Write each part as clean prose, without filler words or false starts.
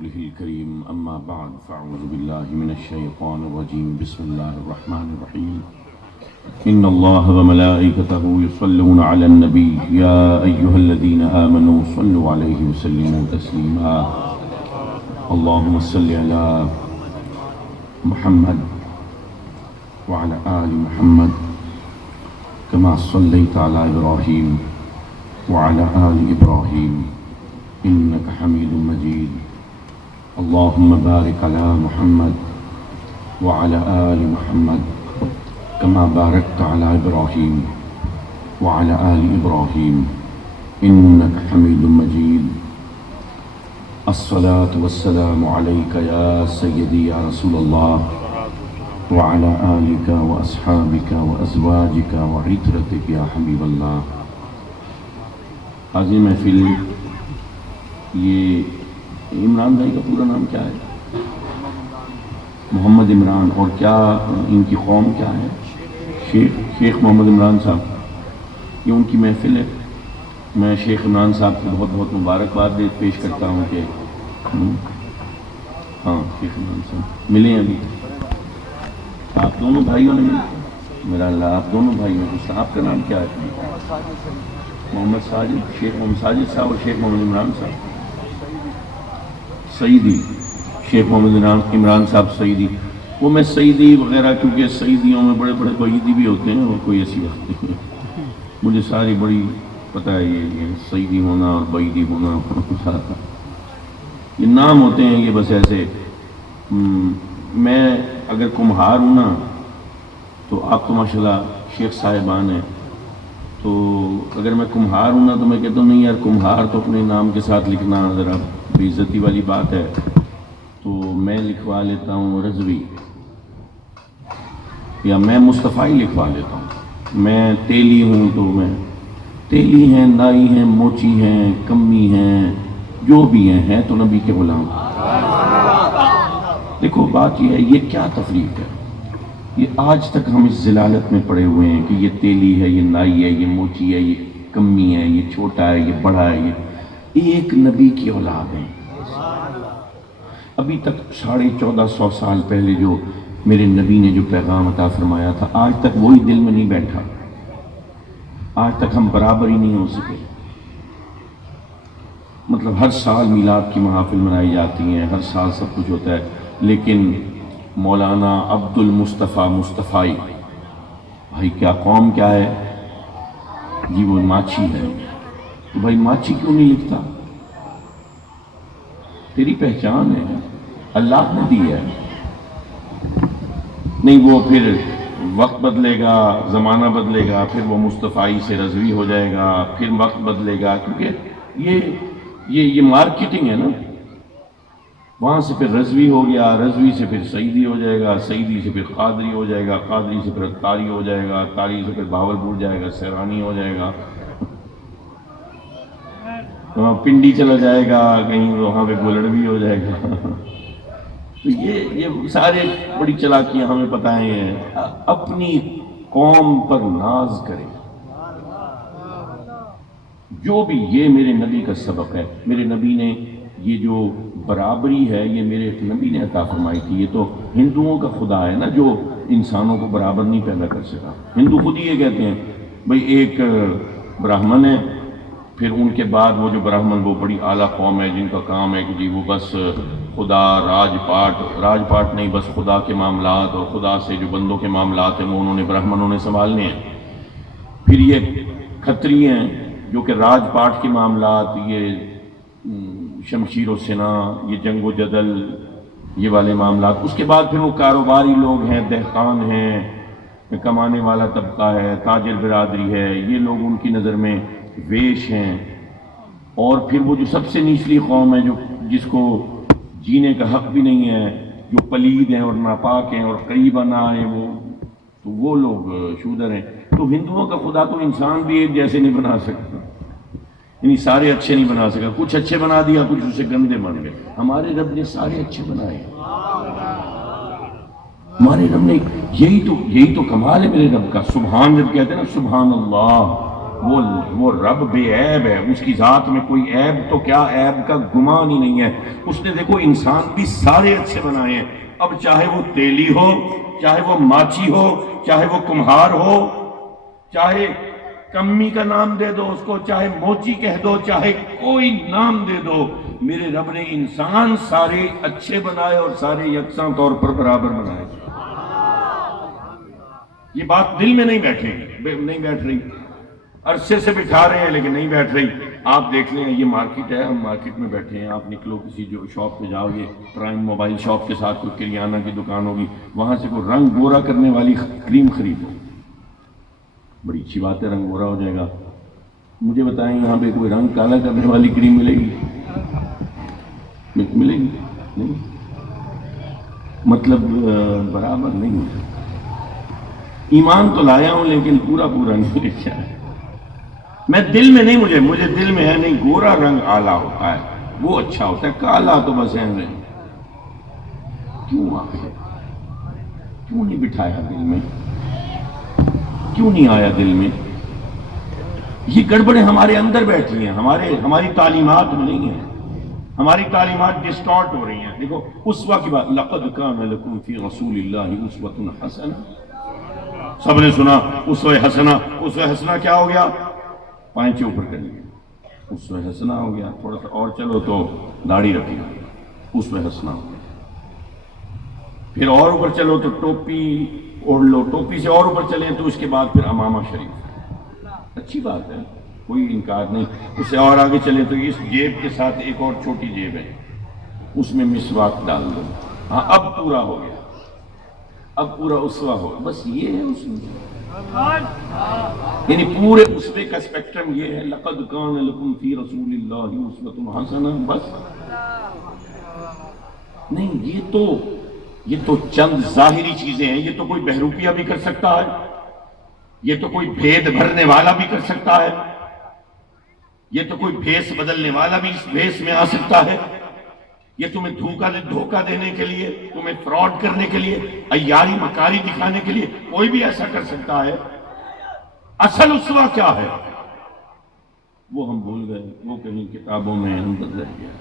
ورسوله الكريم أما بعد فأعوذ بالله من الشيطان الرجيم بسم الله الرحمن الرحيم إن الله وملائكته يصلون على النبي يا أيها الذين آمنوا صلوا عليه وسلموا تسليما اللهم صل على محمد وعلى آل محمد كما صليت على إبراهيم وعلى آل إبراهيم إنك حميد مجيد اللهم بارك على محمد وعلى آل محمد كما باركت على إبراهيم وعلى آل إبراهيم إنك حميد مجيد الصلاة والسلام عليك يا سيدي يا رسول الله وعلى آلك وأصحابك وأزواجك وعترتك يا حبيب الله. عظیم محفل، یہ عمران بھائی کا پورا نام کیا ہے؟ محمد عمران. اور کیا ان کی قوم کیا ہے؟ شیخ محمد عمران صاحب. یہ ان کی محفل ہے. میں شیخ عمران صاحب کو بہت بہت مبارکباد پیش کرتا ہوں کہ ہاں شیخ عمران صاحب ملے ابھی. آپ دونوں بھائیوں نے ملے. میرا اللہ، آپ دونوں بھائیوں کو. آپ کا نام کیا ہے؟ محمد ساجد. شیخ محمد ساجد صاحب اور شیخ محمد عمران صاحب سعیدی. شیخ محمد عمران صاحب سعیدی. وہ میں سعیدی وغیرہ، کیونکہ سعیدیوں میں بڑے بڑے بعیدی بھی ہوتے ہیں اور کوئی ایسی بات نہیں. مجھے ساری بڑی پتہ ہے یہ سعیدی ہونا اور بعیدی ہونا یہ نام ہوتے ہیں. یہ بس ایسے میں اگر کمہار ہوں نا تو آپ تو ماشاءاللہ شیخ صاحبان ہیں، تو اگر میں کمہار ہوں نا تو میں کہتا ہوں نہیں یار، کمہار تو اپنے نام کے ساتھ لکھنا ذرا بے عزتی والی بات ہے، تو میں لکھوا لیتا ہوں رضوی یا میں مصطفی لکھوا لیتا ہوں. میں تیلی ہوں تو میں تیلی ہیں، نائی ہیں، موچی ہیں، کمی ہیں، جو بھی ہیں تو نبی کے غلام. دیکھو بات یہ ہے، یہ کیا تفریق ہے؟ یہ آج تک ہم اس ضلالت میں پڑے ہوئے ہیں کہ یہ تیلی ہے، یہ نائی ہے، یہ موچی ہے، یہ کمی ہے، یہ چھوٹا ہے، یہ بڑا ہے. یہ ایک نبی کی اولاد ہے. ابھی تک 1450 سال پہلے جو میرے نبی نے جو پیغام عطا فرمایا تھا، آج تک وہی دل میں نہیں بیٹھا. آج تک ہم برابر ہی نہیں ہو سکے. مطلب ہر سال میلاد کی محافل منائی جاتی ہیں، ہر سال سب کچھ ہوتا ہے، لیکن مولانا عبد المصطفیٰ مصطفی بھائی کیا قوم کیا ہے جی؟ وہ ماچھی ہے. بھائی ماچھی کیوں نہیں لکھتا؟ تیری پہچان ہے، اللہ نے دی ہے. نہیں وہ پھر وقت بدلے گا، زمانہ بدلے گا، پھر وہ مصطفی سے رضوی ہو جائے گا، پھر وقت بدلے گا، کیونکہ یہ مارکیٹنگ ہے نا. وہاں سے پھر رضوی ہو گیا، رضوی سے پھر سعیدی ہو جائے گا، سعیدی سے پھر قادری ہو جائے گا، قادری سے پھر تاری ہو جائے گا، تاری سے پھر بہاولپور جائے گا، سیرانی ہو جائے گا، وہاں پنڈی چلا جائے گا، کہیں وہاں پہ گولڑوی ہو جائے گا. تو یہ سارے بڑی چلاکیاں ہمیں پتہ ہیں. اپنی قوم پر ناز کرے جو بھی. یہ میرے نبی کا سبق ہے. میرے نبی نے یہ جو برابری ہے یہ میرے نبی نے عطا فرمائی تھی. یہ تو ہندوؤں کا خدا ہے نا جو انسانوں کو برابر نہیں پیدا کر سکا. ہندو خود ہی یہ کہتے ہیں بھئی ایک براہمن ہے، پھر ان کے بعد وہ جو براہمن وہ بڑی اعلیٰ قوم ہے جن کا کام ہے کہ جی وہ بس خدا راج پاٹ نہیں، بس خدا کے معاملات اور خدا سے جو بندوں کے معاملات ہیں وہ انہوں نے برہمنوں نے سنبھالنے ہیں. پھر یہ کھتری ہیں جو کہ راج پاٹ کے معاملات، یہ شمشیر و سنا، یہ جنگ و جدل، یہ والے معاملات. اس کے بعد پھر وہ کاروباری لوگ ہیں، دہقان ہیں، کمانے والا طبقہ ہے، تاجر برادری ہے. یہ لوگ ان کی نظر میں ویش ہیں. اور پھر وہ جو سب سے نچلی قوم ہے جو جس کو جینے کا حق بھی نہیں ہے، جو پلید ہیں اور ناپاک ہیں اور قریب نہ آئے، وہ لوگ شودر ہیں. تو ہندوؤں کا خدا تو انسان بھی ایک جیسے نہیں بنا سکتا، یعنی سارے اچھے نہیں بنا سکا. کچھ اچھے بنا دیا، کچھ اسے گندے بن گئے. ہمارے رب نے سارے اچھے بنائے. ہمارے رب نے یہی تو کمال ہے میرے رب کا. سبحان، جب کہتے ہیں نا سبحان اللہ، وہ رب بے عیب ہے، اس کی ذات میں کوئی عیب تو کیا، عیب کا گمان ہی نہیں ہے۔ اس نے دیکھو انسان بھی سارے اچھے بنائے ہیں، اب چاہے وہ تیلی ہو، چاہے وہ ماچی ہو، چاہے وہ کمہار ہو، چاہے کمی کا نام دے دو اس کو، چاہے موچی کہہ دو، چاہے کوئی نام دے دو، میرے رب نے انسان سارے اچھے بنائے اور سارے یکساں طور پر برابر بنائے۔ یہ بات دل میں نہیں بیٹھے گی، نہیں بیٹھ رہی، عرصے سے بٹھا رہے ہیں لیکن نہیں بیٹھ رہی۔ آپ دیکھ لیں، یہ مارکیٹ ہے، ہم مارکیٹ میں بیٹھے ہیں، آپ نکلو کسی جو شاپ پہ جاؤ گے، پرائم موبائل شاپ کے ساتھ کوئی کریانہ کی دکان ہوگی، وہاں سے کوئی رنگ گورا کرنے والی کریم خریدو، بڑی اچھی بات ہے، رنگ گورا ہو جائے گا۔ مجھے بتائیں یہاں پہ کوئی رنگ کالا کرنے والی کریم ملے گی؟ ملے گی نہیں، مطلب برابر نہیں ہو سکتا۔ ایمان تو لایا ہوں لیکن پورا نہیں لکھا ہے، میں دل میں نہیں، مجھے دل میں ہے نہیں، گورا رنگ اعلیٰ ہوتا ہے، وہ اچھا ہوتا ہے، کالا تو بس ہے۔ کیوں آخر کیوں نہیں بٹھایا دل میں، کیوں نہیں آیا دل میں؟ یہ گڑبڑیں ہمارے اندر بیٹھی ہیں، ہماری تعلیمات میں نہیں ہیں، ہماری تعلیمات ڈسٹارٹ ہو رہی ہیں۔ دیکھو اسوہ کی بات، لقد کان لکم فی رسول اللہ اسوۃ حسنہ، سب نے سنا اسوہ حسنہ، اسوہ حسنہ کیا ہو گیا؟ پائنچے اوپر کر لیے، اسوہ حسنہ ہو گیا، تھوڑا سا اور چلو تو داڑھی رکھی، اسوہ حسنہ ہو گیا، پھر اور اوپر چلو تو ٹوپی اوڑھ لو، ٹوپی سے اور اوپر چلیں تو اس کے بعد پھر امامہ شریف، اچھی بات ہے، کوئی انکار نہیں۔ اس سے اور آگے چلیں تو اس جیب کے ساتھ ایک اور چھوٹی جیب ہے، اس میں مسواک ڈال دو، ہاں اب پورا ہو گیا، اب پورا اسوہ ہو، بس یہ ہے اسوہ، یعنی پورے اسوے کا اسپیکٹرم یہ ہے، لقد کان لکم فی رسول اللہ اسوۃ حسنہ، بس نہیں۔ یہ تو چند ظاہری چیزیں ہیں، یہ تو کوئی بہروپیہ بھی کر سکتا ہے، یہ تو کوئی بھید بھرنے والا بھی کر سکتا ہے، یہ تو کوئی بھیس بدلنے والا بھی اس بھیس میں آ سکتا ہے، یہ تمہیں دھوکہ دینے کے لیے، تمہیں فراڈ کرنے کے لیے، عیاری مکاری دکھانے کے لیے کوئی بھی ایسا کر سکتا ہے۔ اصل اسوہ کیا ہے وہ ہم بھول گئے، وہ کہیں کتابوں میں اندر رہ گیا،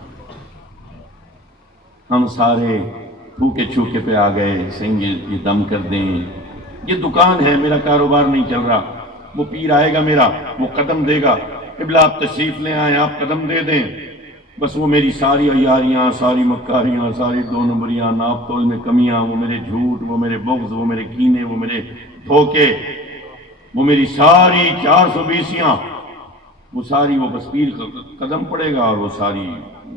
ہم سارے پھوکے چھوکے پہ آ گئے، سنگ یہ دم کر دیں، یہ دکان ہے، میرا کاروبار نہیں چل رہا، وہ پیر آئے گا میرا، وہ قدم دے گا، قبلہ آپ تشریف لے آئیں، آپ قدم دے دیں، بس وہ میری ساری عیاریاں، ساری مکاریاں، ساری دو نمبریاں، ناپ تول میں کمیاں، وہ میرے جھوٹ، وہ میرے بغض، وہ میرے کینے، وہ میرے دھوکے، وہ میری ساری 420، وہ ساری، وہ بس پیر قدم پڑے گا اور وہ ساری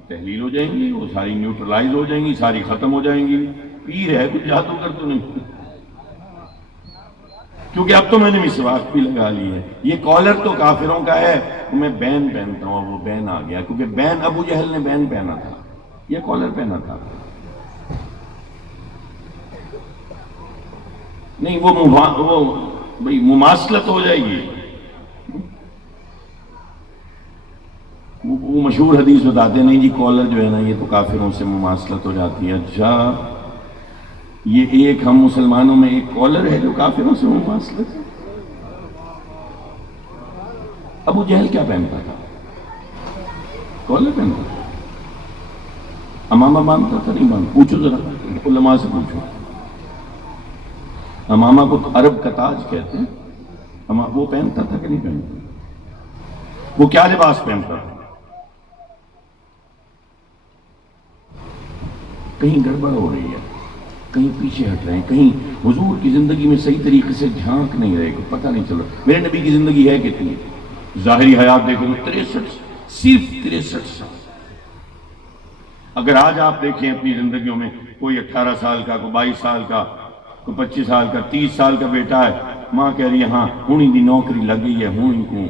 تحلیل ہو جائیں گی، وہ ساری نیوٹرلائز ہو جائیں گی، ساری ختم ہو جائیں گی۔ پیر ہے، کچھ جادوگر تو نہیں، کیونکہ اب تو میں نے مسواک بھی لگا لی ہے۔ یہ کالر تو کافروں کا ہے، میں بین پہنتا ہوں، وہ بین آ گیا، کیونکہ بین ابو جہل نے بین پہنا تھا، یہ کالر پہنا تھا، نہیں وہ بھئی مماثلت ہو جائے گی۔ وہ مشہور حدیث بتاتے ہیں، نہیں جی کالر جو ہے نا یہ تو کافروں سے مماثلت ہو جاتی ہے۔ اچھا، یہ ایک ہم مسلمانوں میں ایک کالر ہے جو کافروں سے مماثلت ہے؟ ابو جہل کیا پہنتا تھا؟ کالر پہنتا تھا، امامہ باندھتا تھا نہیں باندھتا؟ پوچھو ذرا علماء سے پوچھو، امامہ کو عرب کا تاج کہتے ہیں، وہ پہنتا تھا کہ نہیں پہنتا؟ وہ کیا لباس پہنتا تھا؟ کہیں گڑبڑ ہو رہی ہے، کہیں پیچھے ہٹ رہے ہیں، کہیں حضور کی زندگی میں صحیح طریقے سے جھانک نہیں رہے، کو پتہ نہیں چل رہا۔ میرے نبی کی زندگی ہے کتنی؟ ظاہری حیات دیکھو تو 63، صرف 63 سال۔ اگر آج آپ دیکھیں اپنی زندگیوں میں، کوئی 18 سال کا، کوئی 22 سال کا، کوئی 25 سال کا، 30 سال کا بیٹا ہے، ماں کہہ رہی ہے ہاں ہونی دی نوکری لگ گئی ہے، ہونی کو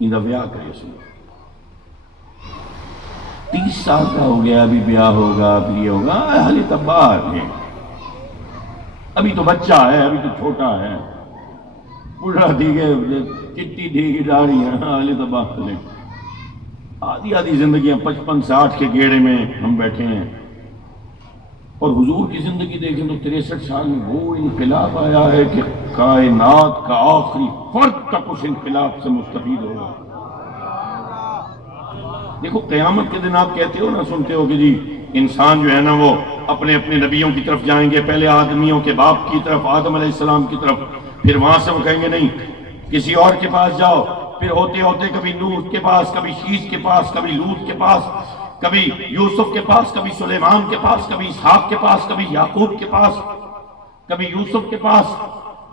ان دا بیاہ کرے سو، 30 سال کا ہو گیا، ابھی بیاہ ہوگا، ابھی یہ ہوگا، حالی تبار ہے، ابھی تو بچہ ہے، ابھی تو چھوٹا ہے، بڑھا دی گئے، چٹی دی گئی داڑھی ہے، حالی تبار ہے۔ آدھی زندگیاں 55 60 کے گیڑے میں ہم بیٹھے ہیں، اور حضور کی زندگی دیکھیں تو 63 سال میں وہ انقلاب آیا ہے کہ کائنات کا آخری فرد تک اس انقلاب سے مستفید ہوگا۔ دیکھو قیامت کے دن آپ کہتے ہو نا، سنتے ہو کہ جی انسان جو ہے نا وہ اپنے اپنے نبیوں کی طرف جائیں گے، پہلے آدمیوں کے باپ کی طرف آدم علیہ السلام کی طرف، پھر وہاں سے وہ کہیں گے نہیں کسی اور کے پاس جاؤ، پھر ہوتے ہوتے کبھی نوح کے پاس، کبھی شیش کے پاس، کبھی لوط کے پاس، کبھی یوسف کے پاس، کبھی سلیمان کے پاس، کبھی اسحاق کے پاس، کبھی یعقوب کے پاس، کبھی یوسف کے پاس،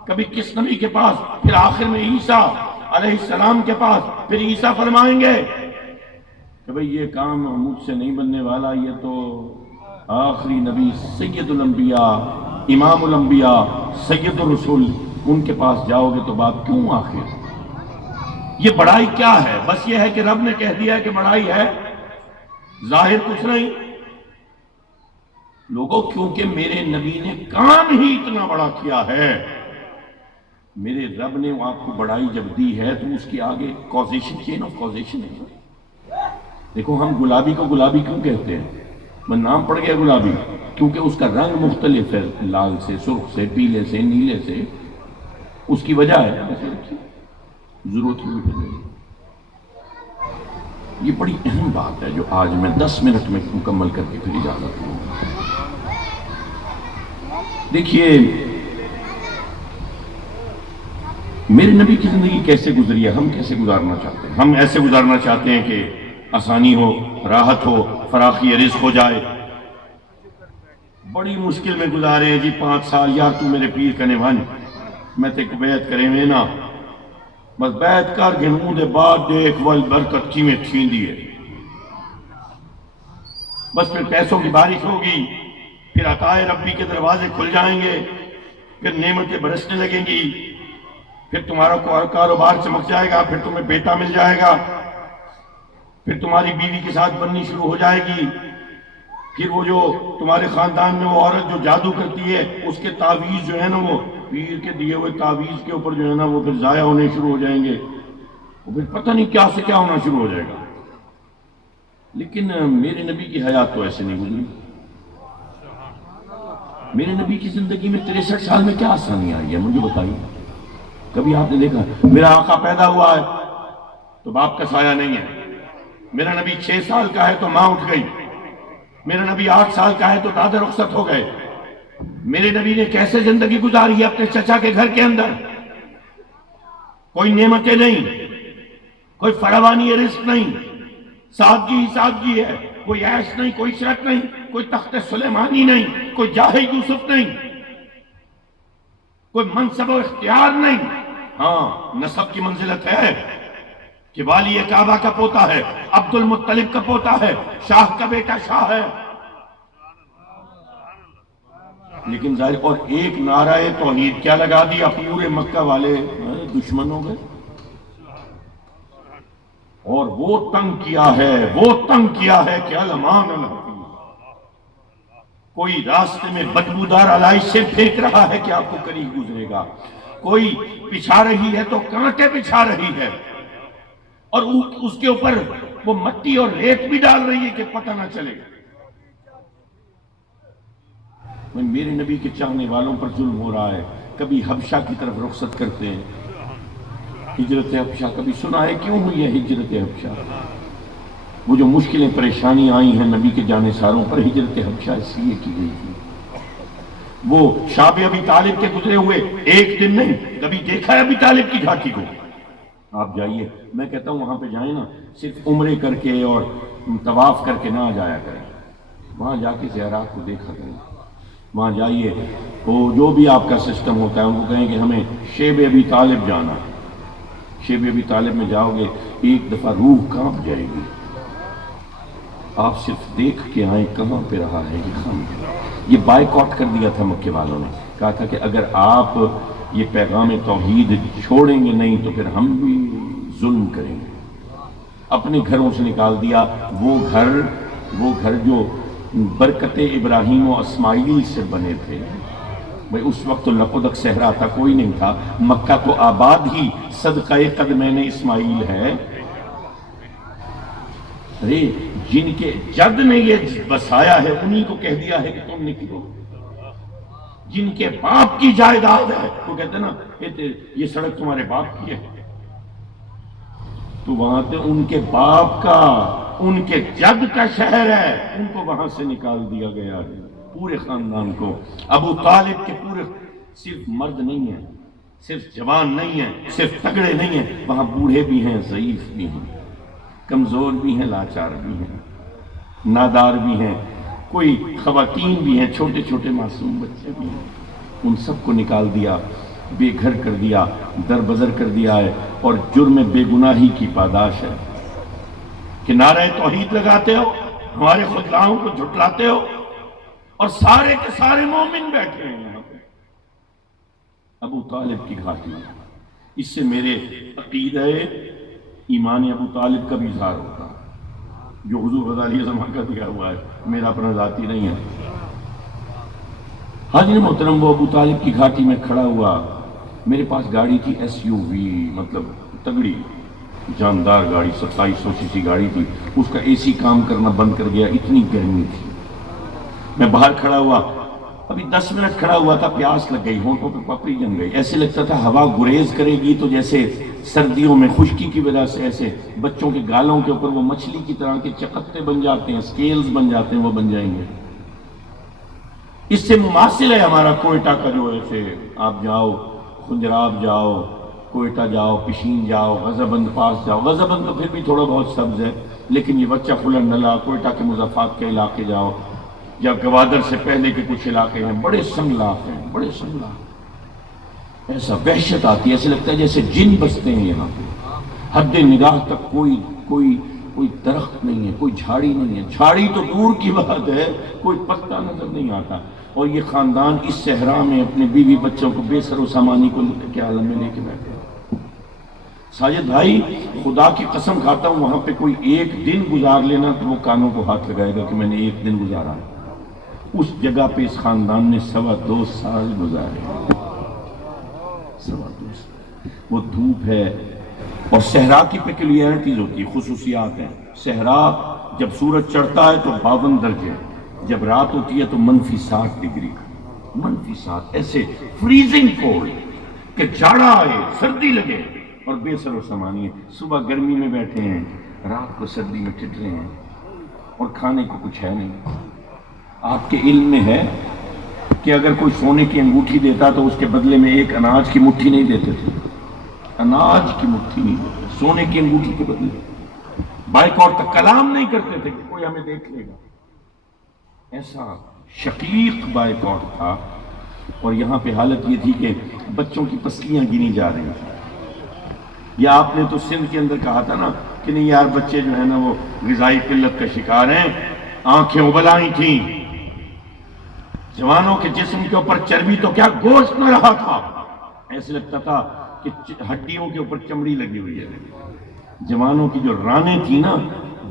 کبھی کس نبی کے پاس، پھر آخر میں عیسیٰ علیہ السلام کے پاس۔ پھر عیسیٰ فرمائیں گے کہ بھئی یہ کام مجھ سے نہیں بننے والا، یہ تو آخری نبی سید الانبیاء، امام الانبیاء، سید الرسول، ان کے پاس جاؤ گے تو بات کیوں آخر؟ یہ بڑائی کیا ہے؟ بس یہ ہے کہ رب نے کہہ دیا ہے کہ بڑائی ہے، ظاہر کچھ نہیں۔ لوگوں کیونکہ میرے نبی نے کام ہی اتنا بڑا کیا ہے، میرے رب نے آپ کو بڑائی جب دی ہے تو اس کی آگے کازیشن، چین آف کازیشن ہے۔ دیکھو ہم گلابی کو گلابی کیوں کہتے ہیں؟ میں نام پڑ گیا گلابی، کیونکہ اس کا رنگ مختلف ہے، لال سے، سرخ سے، پیلے سے، نیلے سے، اس کی وجہ ہے، ضرورت نہیں پڑے۔ یہ بڑی اہم بات ہے جو آج میں 10 منٹ میں مکمل کر کے پھر اجازت ہوں۔ دیکھیے میرے نبی کی زندگی کیسے گزری ہے، ہم کیسے گزارنا چاہتے ہیں؟ ہم ایسے گزارنا چاہتے ہیں کہ آسانی ہو، راحت ہو، فراخی رزق ہو جائے۔ بڑی مشکل میں گزارے ہیں جی 5 سال، یار تو میرے پیر کنے بھن میں تے کو بیعت کرے میں نا، بس بیعت کر گھنوں دے بعد دیکھ وال برکت کی میں تھین دیئے، بس پھر پیسوں کی بارش ہوگی، پھر عطائے ربی کے دروازے کھل جائیں گے، پھر نعمتیں برسنے لگیں گی، پھر تمہارا کاروبار چمک جائے گا، پھر تمہیں بیٹا مل جائے گا، پھر تمہاری بیوی کے ساتھ بننی شروع ہو جائے گی، پھر وہ جو تمہارے خاندان میں وہ عورت جو جادو کرتی ہے اس کے تعویذ جو ہے نا وہ پیر کے دیے ہوئے تعویذ کے اوپر جو ہے نا وہ پھر ضائع ہونے شروع ہو جائیں گے، وہ پھر پتہ نہیں کیا سے کیا ہونا شروع ہو جائے گا۔ لیکن میرے نبی کی حیات تو ایسے نہیں گزری۔ میرے نبی کی زندگی میں 63 سال میں کیا آسانی آئی ہے مجھے بتائیے؟ کبھی آپ نے دیکھا میرا آقا پیدا ہوا ہے تو باپ کا سایہ نہیں ہے، میرا نبی 6 سال کا ہے تو ماں اٹھ گئی، میرا نبی 8 سال کا ہے تو دادا رخصت ہو گئے، میرے نبی نے کیسے زندگی گزاری ہے اپنے چچا کے گھر کے اندر؟ کوئی نعمتیں نہیں، کوئی فراوانی رزق نہیں، سادگی ہی سادگی ہے، کوئی عیش نہیں، کوئی عشرت نہیں، کوئی تخت سلیمانی نہیں، کوئی جاہ یوسف نہیں، کوئی منصب و اختیار نہیں۔ ہاں نسب کی منزلت ہے کہ والی کعبہ کا پوتا ہے، عبد المطلب کا پوتا ہے، شاہ کا بیٹا شاہ ہے، لیکن ظاہر اور ایک نعرہ توحید کیا لگا دیا، پورے مکہ والے دشمن ہو گئے، اور وہ تنگ کیا ہے کہ علمان الحفیظ، کوئی راستے میں بدبودار علائشیں پھینک رہا ہے کہ آپ کو قریب گزرے گا، کوئی بچھا رہی ہے تو کانٹے بچھا رہی ہے، اور اس کے اوپر وہ مٹی اور ریت بھی ڈال رہی ہے کہ پتہ نہ چلے گا۔ میرے نبی کے چاہنے والوں پر ظلم ہو رہا ہے، کبھی حبشہ کی طرف رخصت کرتے ہیں، ہجرت حبشہ، کبھی سنا ہے کیوں ہوئی ہے ہجرت حبشہ؟ وہ جو مشکلیں پریشانی آئی ہیں نبی کے جانے ساروں پر، ہجرت حبشہ اس لیے کی گئی تھی۔ وہ شاب ابی طالب کے گزرے ہوئے ایک دن نہیں، کبھی دیکھا ہے ابی طالب کی گھاٹی کو؟ آپ جائیے، میں کہتا ہوں وہاں پہ جائیں نا، صرف عمرے کر کے اور طواف کر کے نہ جایا کریں، وہاں جا کے زیارات کو دیکھا کریں، وہاں جائیے، وہ جو بھی آپ کا سسٹم ہوتا ہے ان کو کہیں کہ ہمیں شیب ابی طالب جانا، شیب ابی طالب میں جاؤ گے ایک دفعہ روح کانپ جائے گی، آپ صرف دیکھ کے آئیں کہاں پہ رہا ہے یہ خان۔ یہ بائیکاٹ کر دیا تھا مکے والوں نے، کہا تھا کہ اگر آپ یہ پیغام توحید چھوڑیں گے نہیں تو پھر ہم بھی ظلم کریں گے، اپنے گھروں سے نکال دیا، وہ گھر جو برکت ابراہیم و اسماعیل سے بنے تھے، بھئی اس وقت تو لقدق صحرا تھا، کوئی نہیں تھا، مکہ تو آباد ہی صدقہ قدمین اسماعیل ہے۔ ارے جن کے جد نے یہ بسایا ہے انہی کو کہہ دیا ہے کہ تم نکلو، جن کے باپ کی جائیداد ہے، وہ کہتے ہیں نا یہ سڑک تمہارے باپ کی ہے، تو وہاں پہ ان کے باپ کا، ان کے جد کا شہر ہے، ان کو وہاں سے نکال دیا گیا ہے، پورے خاندان کو۔ ابو طالب کے پورے صرف مرد نہیں ہیں، صرف جوان نہیں ہیں، صرف تگڑے نہیں ہیں، وہاں بوڑھے بھی ہیں، ضعیف بھی ہیں، کمزور بھی ہیں، لاچار بھی ہیں، نادار بھی ہیں، کوئی خواتین بھی ہیں، چھوٹے چھوٹے معصوم بچے بھی ہیں، ان سب کو نکال دیا، بے گھر کر دیا، در بدر کر دیا ہے، اور جرم بے گناہی کی پاداش ہے کہ نعرہ توحید لگاتے ہو، ہمارے خداؤں کو جھٹلاتے ہو، اور سارے کے سارے مومن بیٹھے ہیں یہاں پہ ابو طالب کی گھاٹی میں۔ اس سے میرے عقیدہ ایمان ابو طالب کا بھی اظہار ہوتا ہے، جو حضور غزالی زمان کا دیا ہوا ہے، میرا اپنا ذاتی نہیں ہے۔ حاضرین محترم، وہ ابو طالب کی گھاٹی میں کھڑا ہوا، میرے پاس گاڑی تھی ایس یو وی، مطلب تگڑی جاندار گاڑی، 2700 سی سی گاڑی تھی، اس کا اے سی کام کرنا بند کر گیا، اتنی گرمی تھی۔ میں باہر کھڑا ہوا، ابھی 10 منٹ کھڑا ہوا تھا، پیاس لگ گئی، ہونٹوں پہ پپڑی جم گئی، ایسے لگتا تھا ہوا گریز کرے گی تو جیسے سردیوں میں خشکی کی وجہ سے ایسے بچوں کے گالوں کے اوپر وہ مچھلی کی طرح کے چقتے بن جاتے ہیں، سکیلز بن جاتے ہیں، وہ بن جائیں گے۔ اس سے مماثل ہے ہمارا کوئٹہ کا، جو ایسے آپ جاؤ، خنجراب جاؤ، کوئٹہ جاؤ، پشین جاؤ، غزہ پاس جاؤ، غزہ تو پھر بھی تھوڑا بہت سبز ہے، لیکن یہ بچہ کھلن نلا، کوئٹہ کے مضافات کے علاقے جاؤ، یا گوادر سے پہلے کے کچھ علاقے ہیں، بڑے سنگلاخ ہیں، بڑے سنگلاخ، ایسا وحشت آتی ہے، ایسے لگتا ہے جیسے جن بستے ہیں یہاں پہ، حد نگاہ تک کوئی درخت نہیں ہے، کوئی جھاڑی نہیں ہے، جھاڑی تو دور کی بات ہے، کوئی پتا نظر نہیں آتا، اور یہ خاندان اس صحرا میں اپنے بیوی بچوں کو بے سر و سامانی کو کے عالم میں لے کے بیٹھے۔ ساجد بھائی، خدا کی قسم کھاتا ہوں، وہاں پہ کوئی ایک دن گزار لینا تو وہ کانوں کو ہاتھ لگائے گا کہ میں نے ایک دن گزارا ہے۔ اس جگہ پہ اس خاندان نے 2.25 سال گزارے، 2.25 سال۔ وہ دھوپ ہے، اور صحرا کی پیکولیرٹیز ہوتی ہے، خصوصیات ہیں۔ صحرا جب سورج چڑھتا ہے تو 52 درجے، جب رات ہوتی ہے تو -7 ڈگری، -7، ایسے فریزنگ کولڈ کہ جاڑا آئے، سردی لگے، اور بے سر و سامانی ہے۔ صبح گرمی میں بیٹھے ہیں، رات کو سردی میں ٹھٹرے ہیں، اور کھانے کو کچھ ہے نہیں۔ آپ کے علم میں ہے کہ اگر کوئی سونے کی انگوٹھی دیتا تو اس کے بدلے میں ایک اناج کی مٹھی نہیں دیتے تھے، اناج کی مٹھی نہیں دیتے، سونے کی انگوٹھی کے بدلے۔ بائیکاٹ کا کلام نہیں کرتے تھے کہ کوئی ہمیں دیکھ لے گا، ایسا شقیق بائیکاٹ تھا۔ اور یہاں پہ حالت یہ تھی کہ بچوں کی پسلیاں گنی جا رہی تھیں۔ یا آپ نے تو سندھ کے اندر کہا تھا نا کہ نہیں یار، بچے جو ہے نا وہ غذائی قلت کا شکار ہیں، آنکھیں ابل آئی تھیں، جوانوں کے جسم کے اوپر چربی تو کیا گوشت نہ رہا تھا، ایسے لگتا تھا کہ ہڈیوں کے اوپر چمڑی لگی ہوئی ہے۔ جوانوں کی جو رانیں تھیں نا،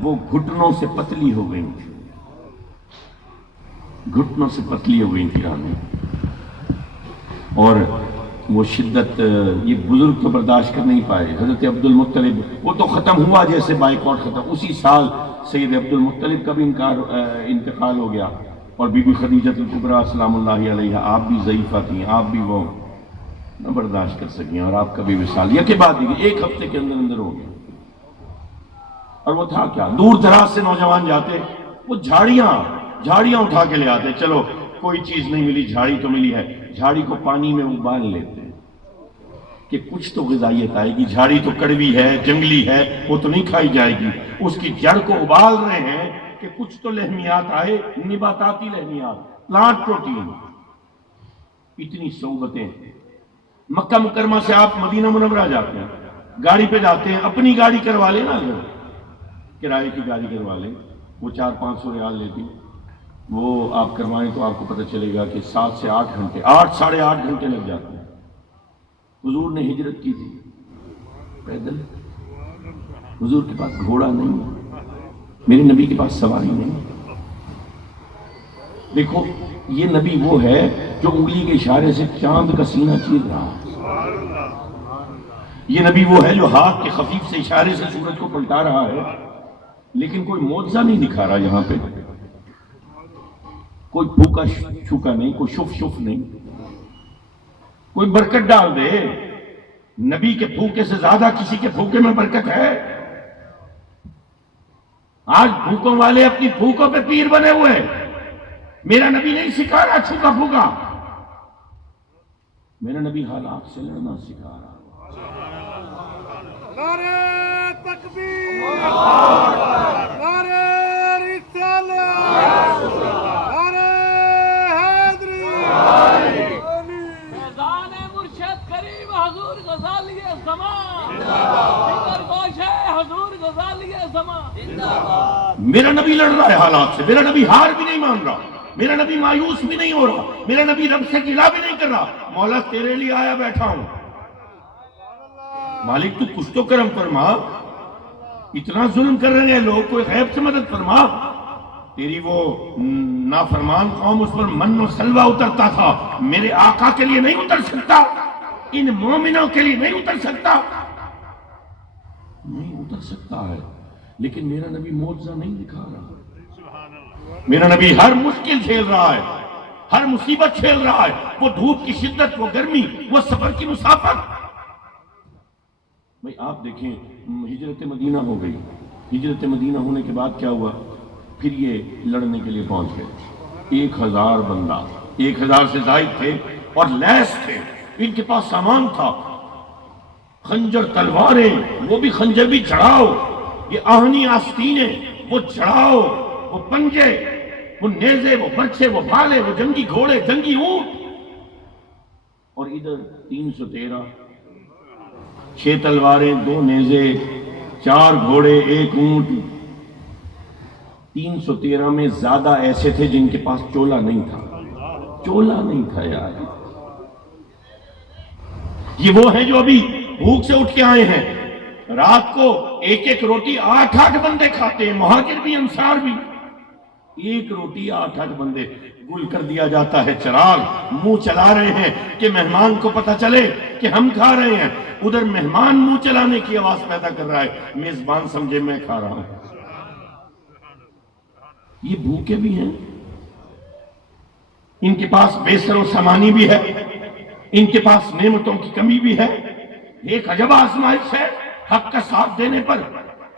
وہ گھٹنوں سے پتلی ہو گئی تھی، گھٹنوں سے پتلی ہو گئی تھی رانیں، اور وہ شدت یہ بزرگ تو برداشت کر نہیں پائے۔ حضرت عبد المطلب، وہ تو ختم ہوا جیسے بائیکاٹ ختم، اسی سال سید عبد المطلب کا بھی انتقال ہو گیا، اور بی بی خدیجہ الکبریٰ سلام اللہ علیہا، آپ بھی ضعیفہ تھیں، آپ بھی وہ نہ برداشت کر سکیں، اور آپ کا بھی وصال یہ کے بعد ایک ہفتے کے اندر اندر ہو گیا۔ اور وہ تھا کیا، دور دراز سے نوجوان جاتے، وہ جھاڑیاں اٹھا کے لے آتے، چلو کوئی چیز نہیں ملی، جھاڑی تو ملی ہے، جھاڑی کو پانی میں ابال لیتے کہ کچھ تو غذائیت آئے گی، جھاڑی تو کڑوی ہے، جنگلی ہے، وہ تو نہیں کھائی جائے گی، اس کی جڑ کو ابال رہے ہیں کہ کچھ تو لحمیات آئے، نباتاتی لحمیات، پلانٹ پروٹین۔ اتنی صعوبتیں۔ مکہ مکرمہ سے آپ مدینہ منورہ جاتے ہیں، گاڑی پہ جاتے ہیں، اپنی گاڑی کروا لیں نا، اگر کرائے کی گاڑی کروا لیں، وہ 400-500 ریال لیتی، وہ آپ کروائیں تو آپ کو پتہ چلے گا کہ 7 سے 8 گھنٹے، 8-8.5 گھنٹے لگ جاتے ہیں۔ حضور نے ہجرت کی تھی پیدل، حضور کے پاس گھوڑا نہیں، میرے نبی کے پاس سواری نہیں۔ دیکھو یہ نبی وہ ہے جو انگلی کے اشارے سے چاند کا سینہ چیر رہا ہے، یہ نبی وہ ہے جو ہاتھ کے خفیف سے اشارے سے سورج کو پلٹا رہا ہے، لیکن کوئی معجزہ نہیں دکھا رہا یہاں پہ، کوئی پھوکا چھوکا نہیں، کوئی شف نہیں، کوئی برکت ڈال دے۔ نبی کے پھوکے سے زیادہ کسی کے پھوکے میں برکت ہے؟ آج پھوکوں والے اپنی پھوکوں پہ پیر بنے ہوئے ہیں۔ میرا نبی نہیں سکھا رہا چھوکا پھوکا، میرا نبی حالات سے لڑنا سکھا رہا۔ نعرہ تکبیر، نعرہ رسالت، نعرہ حیدری، فیضان مرشد کریم حضور غزالی زمان، فکر گوش ہے حضور غزالی زمان۔ میرا نبی لڑ رہا ہے حالات سے، میرا نبی ہار بھی نہیں مان رہا، میرا نبی مایوس بھی نہیں ہو رہا، میرا نبی رب سے گلہ بھی نہیں کر رہا۔ مولا تیرے لیے آیا بیٹھا ہوں، مالک تو کچھ تو کرم فرما، اتنا ظلم کر رہے ہیں لوگ، کوئی غیب سے مدد فرما۔ تیری وہ نافرمان قوم، اس پر من و سلوہ اترتا تھا، میرے آقا کے لیے نہیں اتر سکتا، ان مومنوں کے لیے نہیں اتر سکتا، نہیں اتر سکتا ہے۔ لیکن میرا نبی معجزہ نہیں دکھا رہا، میرا نبی ہر مشکل جھیل رہا ہے، ہر مصیبت جھیل رہا ہے، وہ دھوپ کی شدت، وہ گرمی، وہ سفر کی مسافت۔ بھئی آپ دیکھیں، ہجرت مدینہ ہو گئی، ہجرت مدینہ ہونے کے بعد کیا ہوا؟ پھر یہ لڑنے کے لیے پہنچ گئے۔ 1000 بندہ، 1000 سے زائد تھے اور لیس تھے، ان کے پاس سامان تھا، خنجر تلواریں، وہ بھی خنجر بھی چڑھاؤ، یہ آہنی آستینیں وہ چڑھاؤ، وہ پنجے، وہ نیزے، وہ برچے، وہ بھالے، وہ جنگی گھوڑے، جنگی اونٹ، اور ادھر 313، 6 تلواریں، 2 نیزے، 4 گھوڑے، 1 اونٹ۔ 313 میں زیادہ ایسے تھے جن کے پاس چولا نہیں تھا، چولا نہیں تھا یار۔ یہ وہ ہیں جو ابھی بھوک سے اٹھ کے آئے ہیں، رات کو 1 روٹی 8 بندے کھاتے ہیں، مہاجر بھی انصار بھی، 1 روٹی 8 بندے، گل کر دیا جاتا ہے چراغ، منہ چلا رہے ہیں کہ مہمان کو پتہ چلے کہ ہم کھا رہے ہیں، ادھر مہمان منہ چلانے کی آواز پیدا کر رہا ہے، میزبان سمجھے میں کھا رہا ہوں۔ یہ بھوکے بھی ہیں، ان کے پاس بے سر و سامانی بھی ہے، ان کے پاس نعمتوں کی کمی بھی ہے۔ ایک عجب آزمائش ہے حق کا ساتھ دینے پر،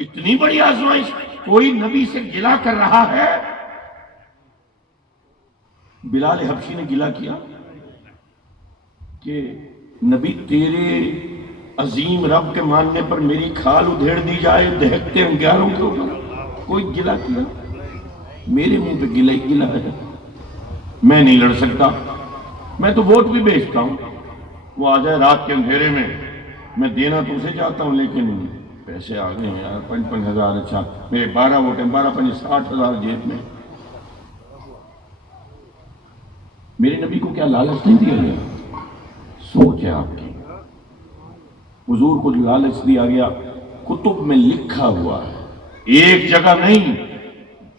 اتنی بڑی آزمائش۔ کوئی نبی سے گلہ کر رہا ہے؟ بلال حبشی نے گلہ کیا کہ نبی تیرے عظیم رب کے ماننے پر میری کھال ادھیڑ دی جائے دہکتے انگیاروں کے اوپر؟ کوئی گلہ کیا؟ میرے منہ پہ گلہ ہی گلہ ہے، میں نہیں لڑ سکتا، میں تو ووٹ بھی بیچتا ہوں، وہ آ جائے رات کے اندھیرے میں دینا تو اسے چاہتا ہوں، لیکن پیسے آ گئے ہیں یار، 5,000، اچھا میرے 12 ووٹ ہیں، 12 5 60,000 جیب میں۔ میرے نبی کو کیا لالچ نہیں دیا گیا؟ سوچ ہے آپ کی، حضور کو جو لالچ دیا گیا کتب میں لکھا ہوا ہے، ایک جگہ نہیں،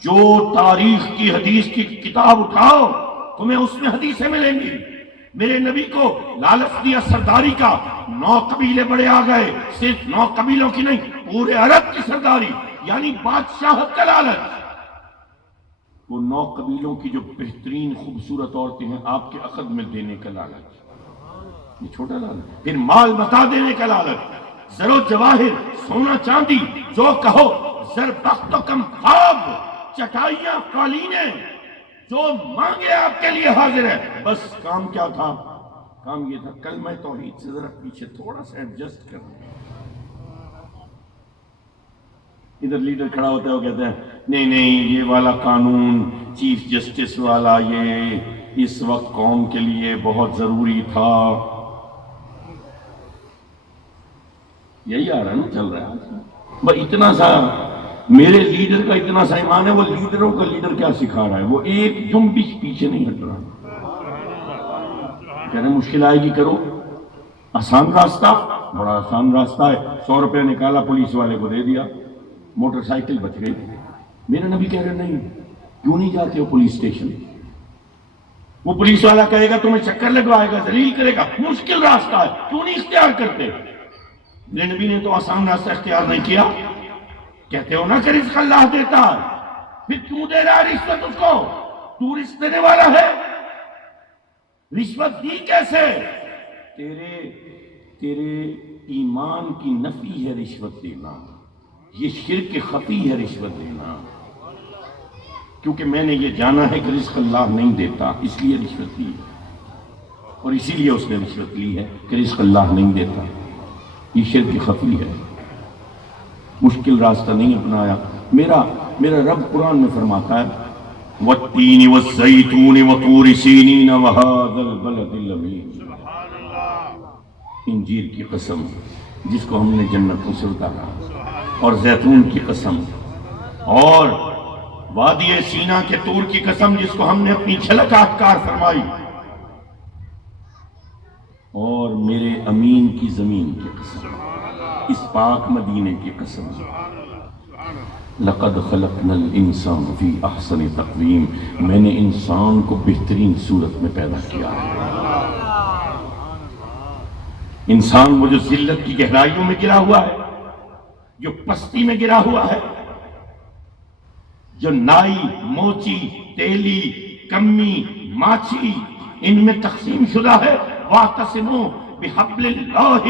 جو تاریخ کی حدیث کی کتاب اٹھاؤ تمہیں اس میں حدیثیں ملیں گی۔ میرے نبی کو لالچ دیا سرداری کا، 9 قبیلے بڑے آ گئے، صرف 9 قبیلوں کی نہیں، پورے عرب کی سرداری، یعنی بادشاہت کا لالچ۔ وہ 9 قبیلوں کی جو بہترین خوبصورت عورتیں ہیں آپ کے عقد میں دینے کا لالچ، یہ چھوٹا لالچ۔ پھر مال متا دینے کا لالچ، زر و جواہر، سونا چاندی، جو کہو، زر بخت و کم خواب، چٹائیاں، قالینیں، جو مانگے آپ کے لیے حاضر ہے۔ بس کام کیا تھا؟ کام یہ تھا کلمہ توحید سے ذرا پیچھے تھوڑا سا ایڈجسٹ کرنا۔ ادھر لیڈر کھڑا ہوتا ہے، وہ کہتے ہیں نہیں یہ والا قانون چیف جسٹس والا یہ اس وقت قوم کے لیے بہت ضروری تھا۔ یہی آ رہا ہے نا، چل رہا ہے بھائی۔ اتنا سا میرے لیڈر کا اتنا سا ایمان ہے، وہ لیڈروں کا لیڈر کیا سکھا رہا ہے؟ وہ ایک جنبش پیچھے نہیں ہٹ رہا، کہہ رہے مشکل آئے گی کرو، آسان راستہ، بڑا آسان راستہ ہے، 100 روپے نکالا پولیس والے کو دے دیا، موٹر سائیکل بچ گئی۔ میرے نبی کہہ رہے نہیں، کیوں نہیں جاتے ہو پولیس اسٹیشن؟ وہ پولیس والا کہے گا تمہیں چکر لگوائے گا، ذلیل کرے گا، مشکل راستہ ہے، کیوں نہیں اختیار کرتے؟ میرے نبی نے تو آسان راستہ اختیار نہیں کیا، کہتے ہو نا کہ رزق اللہ دیتا ہے، پھر کیوں دے رہا ہے رشوت اس کو؟ تو رزق دینے والا ہے، رشوت دی کیسے؟ تیرے ایمان کی نفی ہے رشوت دینا، یہ شرک خفی ہے رشوت دینا، کیونکہ میں نے یہ جانا ہے کہ رزق اللہ نہیں دیتا، اس لیے رشوت دی ہے، اور اسی لیے اس نے رشوت لی ہے کہ رزق اللہ نہیں دیتا، یہ شرک خفی ہے، مشکل راستہ نہیں اپنایا۔ میرا رب قرآن میں فرماتا ہے وَالتِّينِ وَالزَّيْتُونِ وَطُورِ سِينِينَ وَهَذَا الْبَلَدِ الْأَمِينِ، انجیر کی قسم جس کو ہم نے جنتوں سے اتارا، اور زیتون کی قسم، اور وادی سینا کے طور کی قسم جس کو ہم نے اپنی جھلک آشکار فرمائی، اور میرے امین کی زمین کی قسم، اس پاک مدینے کی قسم، لقد خلقنا الانسان فی احسن تقویم، میں نے انسان کو بہترین صورت میں پیدا کیا ہے۔ انسان وہ جو ذلت کی گہرائیوں میں گرا ہوا ہے، جو پستی میں گرا ہوا ہے، جو نائی، موچی، تیلی، کمی، ماچھی ان میں تقسیم شدہ ہے، وَاعْتَصِمُوا بِحَبْلِ اللَّهِ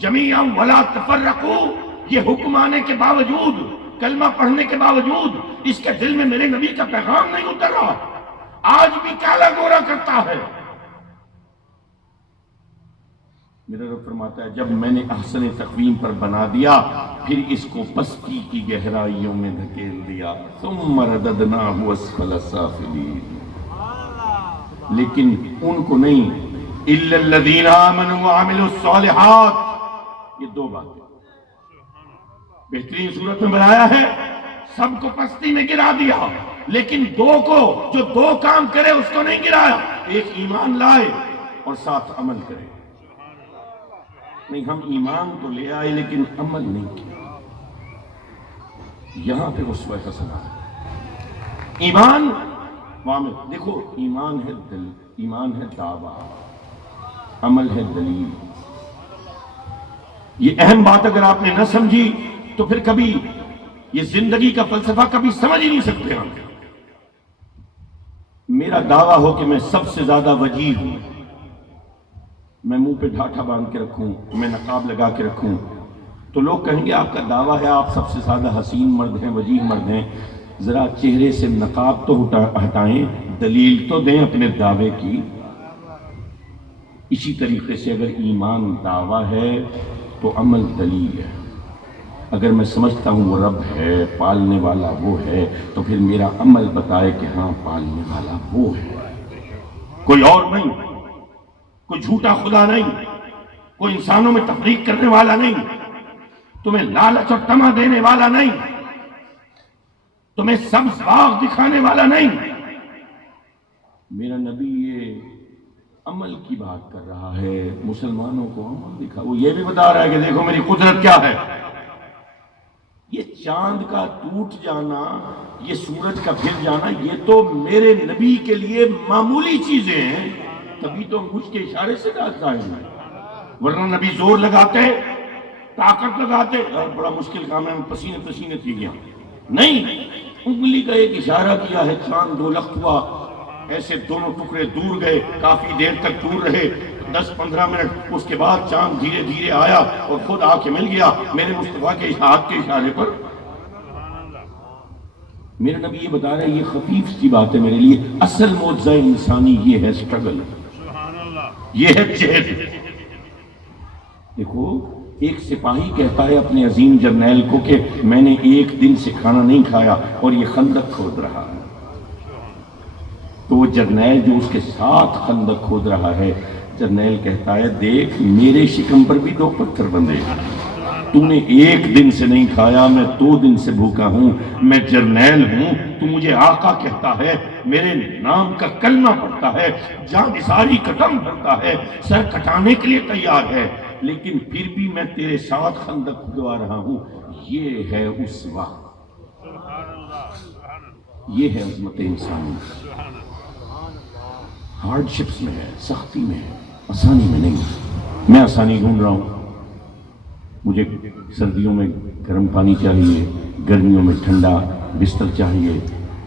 جَمِيعًا وَلَا تَفَرَّقُوا، یہ حکم آنے کے باوجود، کلمہ پڑھنے کے باوجود اس کے دل میں میرے نبی کا پیغام نہیں اتر رہا، آج بھی کالا گورا کرتا ہے۔ میرا رب فرماتا ہے جب میں نے احسن تقویم پر بنا دیا، پھر اس کو پستی کی گہرائیوں میں دھکیل دیا، ثم رددناہ اسفل سافلین، لیکن ان کو نہیں، الا الذین آمنوا وعملوا الصالحات، یہ دو باتیں بہترین صورت میں بنایا ہے، سب کو پستی میں گرا دیا، لیکن دو کو جو دو کام کرے اس کو نہیں گرایا، ایک ایمان لائے اور ساتھ عمل کرے۔ نہیں، ہم ایمان تو لے آئے لیکن عمل نہیں کیا، یہاں پہ اسوہ حسنہ ہے۔ ایمان وعمل، دیکھو ایمان ہے دل، ایمان ہے دعویٰ، عمل ہے دلیل۔ یہ اہم بات اگر آپ نے نہ سمجھی تو پھر کبھی یہ زندگی کا فلسفہ کبھی سمجھ ہی نہیں سکتے ہم۔ میرا دعویٰ ہو کہ میں سب سے زیادہ وجیح ہوں، میں منہ پہ ڈھاٹھا باندھ کے رکھوں، میں نقاب لگا کے رکھوں، تو لوگ کہیں گے آپ کا دعویٰ ہے آپ سب سے زیادہ حسین مرد ہیں، وجیح مرد ہیں، ذرا چہرے سے نقاب تو ہٹائیں، دلیل تو دیں اپنے دعوے کی۔ اسی طریقے سے اگر ایمان دعویٰ ہے تو عمل دلیل ہے۔ اگر میں سمجھتا ہوں وہ رب ہے، پالنے والا وہ ہے، تو پھر میرا عمل بتائے کہ ہاں پالنے والا وہ ہے، کوئی اور نہیں، کوئی جھوٹا خدا نہیں، کوئی انسانوں میں تفریق کرنے والا نہیں، تمہیں لالچ اور طمع دینے والا نہیں، تمہیں سبز باغ دکھانے والا نہیں۔ میرا نبی یہ عمل کی بات کر رہا ہے، مسلمانوں کو عمل دکھا، وہ یہ بھی بتا رہا ہے کہ دیکھو میری قدرت کیا ہے۔ یہ چاند کا ٹوٹ جانا، یہ سورج کا پھر جانا، یہ تو میرے نبی کے لیے معمولی چیزیں ہیں، تبھی تو انگوش کے اشارے سے ظاہر ہے، ورنہ نبی زور لگاتے، طاقت لگاتے، اور بڑا مشکل کام ہے، پسینے پسینے تھی گیا، نہیں، انگلی کا ایک اشارہ کیا ہے، چاند دو لخت ہوا، ایسے دونوں ٹکڑے دور گئے، کافی دیر تک دور رہے، 10-15 منٹ، اس کے بعد چاند دھیرے دھیرے آیا اور خود آ کے مل گیا میرے مصطفیٰ کے ہاتھ کے اشارے پر۔ میرے نبی یہ بتا رہے ہیں یہ خفیف سی بات ہے میرے لیے، اصل معجزہ انسانی یہ ہے سٹرگل، یہ ہے جہد۔ دیکھو ایک سپاہی کہتا ہے اپنے عظیم جرنیل کو کہ میں نے ایک دن سے کھانا نہیں کھایا اور یہ خندق کھود رہا ہے، تو وہ جرنیل جو اس کے ساتھ خندق کھود رہا ہے، جرنیل کہتا ہے دیکھ میرے شکم پر بھی 2 پتھر بندھے، تو نے ایک دن سے نہیں کھایا، میں 2 دن سے بھوکا ہوں، میں جرنیل ہوں، تو مجھے آقا کہتا ہے، میرے نام کا کلمہ پڑھتا ہے، جان نثاری قدم بھرتا ہے، سر کٹانے کے لیے تیار ہے، لیکن پھر بھی میں تیرے ساتھ خندق کھدوا رہا ہوں۔ یہ ہے اسوہ، یہ ہے عظمت انسانی، ہارڈ شپس میں ہے، سختی میں ہے، آسانی میں نہیں۔ میں آسانی ڈھونڈ رہا ہوں، مجھے سردیوں میں گرم پانی چاہیے، گرمیوں میں ٹھنڈا بستر چاہیے،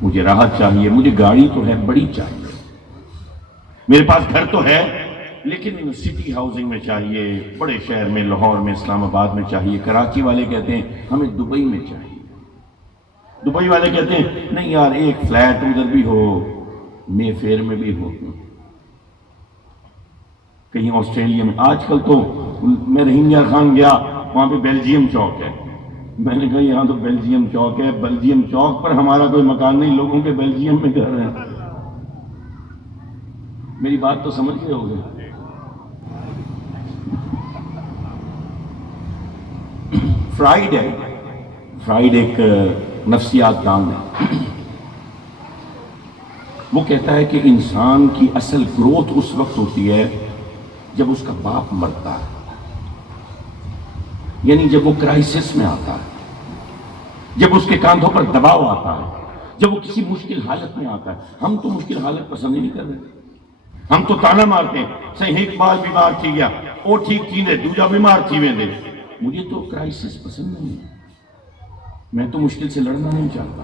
مجھے راحت چاہیے، مجھے گاڑی تو ہے بڑی چاہیے، میرے پاس گھر تو ہے لیکن سٹی ہاؤسنگ میں چاہیے، بڑے شہر میں، لاہور میں، اسلام آباد میں چاہیے۔ کراچی والے کہتے ہیں ہمیں دبئی میں چاہیے، دبئی والے کہتے ہیں نہیں یار ایک فلیٹ ادھر بھی ہو، مے فیئر میں بھی ہو، کہیں آسٹریلیا میں۔ آج کل تو میں رحیم یار خان گیا، وہاں پہ بیلجیم چوک ہے، میں نے کہا یہاں تو بیلجیم چوک ہے، بیلجیم چوک پر ہمارا کوئی مکان نہیں، لوگوں کے بیلجیم میں گھر ہیں۔ میری بات تو سمجھ گئے ہوگے۔ فرائیڈ ایک نفسیات دان ہے، وہ کہتا ہے کہ انسان کی اصل گروتھ اس وقت ہوتی ہے جب اس کا باپ مرتا ہے، یعنی جب وہ کرائسس میں آتا ہے، جب اس کے کاندھوں پر دباؤ آتا ہے، جب وہ کسی مشکل حالت میں آتا ہے۔ ہم تو مشکل حالت پسند ہی نہیں کر رہے، ہم تو تانا مارتے ہیں صحیح ایک بار بیمار تھی گیا وہ ٹھیک تھی نے دوجا بیمار تھی ویندے۔ مجھے تو کرائسس پسند نہیں ہے، میں تو مشکل سے لڑنا نہیں چاہتا،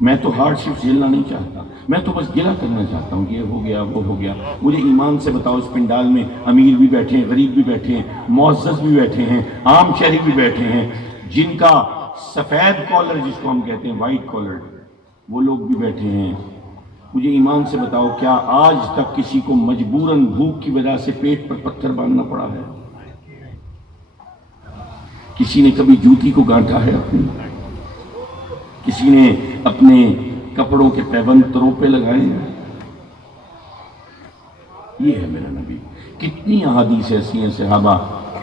میں تو ہارڈ شپ جھیلنا نہیں چاہتا، میں تو بس گلہ کرنا چاہتا ہوں، یہ ہو گیا وہ ہو گیا۔ مجھے ایمان سے بتاؤ، اس پنڈال میں امیر بھی بیٹھے ہیں، غریب بھی بیٹھے ہیں، معزز بھی بیٹھے ہیں، عام شہری بھی بیٹھے ہیں، جن کا سفید کالر جس کو ہم کہتے ہیں وائٹ کالر، وہ لوگ بھی بیٹھے ہیں۔ مجھے ایمان سے بتاؤ کیا آج تک کسی کو مجبوراً بھوک کی وجہ سے پیٹ پر پتھر باندھنا پڑا ہے؟ کسی نے کبھی جوتی کو گانٹھا ہے اپنی؟ کسی نے اپنے کپڑوں کے پیبند تروپے لگائے ہیں؟ یہ ہے میرا نبی۔ کتنی احادیث ایسی ہیں، صحابہ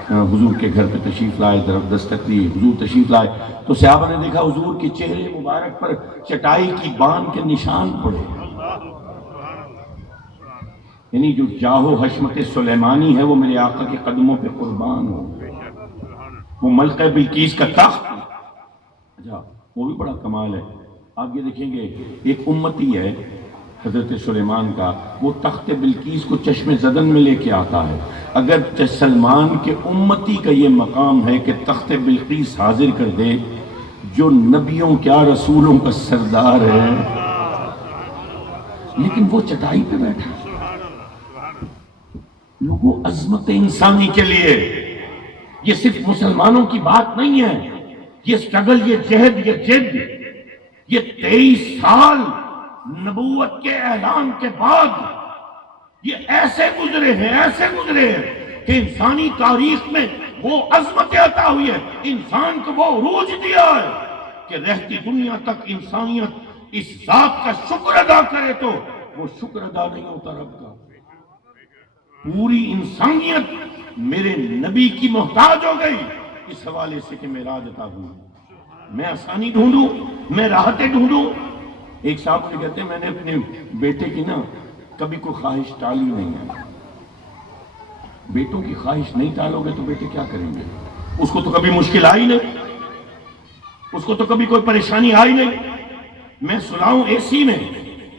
حضور کے گھر پہ تشریف لائے، دستک دی، حضور تشریف لائے تو صحابہ نے دیکھا حضور کے چہرے مبارک پر چٹائی کی بان کے نشان پڑے، یعنی جو جاہ و حشمت سلیمانی ہے وہ میرے آقا کے قدموں پہ قربان ہو۔ وہ ملکہ بلقیس کا تخت، اچھا وہ بھی بڑا کمال ہے۔ آپ یہ دیکھیں گے ایک امتی ہے حضرت سلیمان کا، وہ تخت بلقیس کو چشم زدن میں لے کے آتا ہے۔ اگر سلمان کے امتی کا یہ مقام ہے کہ تخت بلقیس حاضر کر دے جو نبیوں کیا رسولوں کا سردار ہے، لیکن وہ چٹائی پہ بیٹھا۔ لوگوں، عظمت انسانی کے لیے یہ صرف مسلمانوں کی بات نہیں ہے، یہ سٹرگل، یہ جہد، یہ جد، یہ 23 سال نبوت کے اعلان کے بعد یہ ایسے گزرے ہیں کہ انسانی تاریخ میں وہ عظمت عطا ہوئی ہے، انسان کو وہ عروج دیا ہے کہ رہتی دنیا تک انسانیت اس ذات کا شکر ادا کرے تو وہ شکر ادا نہیں ہوتا رب کا۔ پوری انسانیت میرے نبی کی محتاج ہو گئی اس حوالے سے کہ معراج عطا ہوئی۔ میں آسانی ڈھونڈوں، میں راحتیں ڈھونڈوں۔ ایک صاحب سے کہتے ہیں میں نے اپنے بیٹے کی نا کبھی کوئی خواہش ٹالی نہیں ہے۔ بیٹوں کی خواہش نہیں ٹالو گے تو بیٹے کیا کریں گے؟ اس کو تو کبھی مشکل آئی نہیں، اس کو تو کبھی کوئی پریشانی آئی نہیں۔ میں سلاؤں اے سی میں،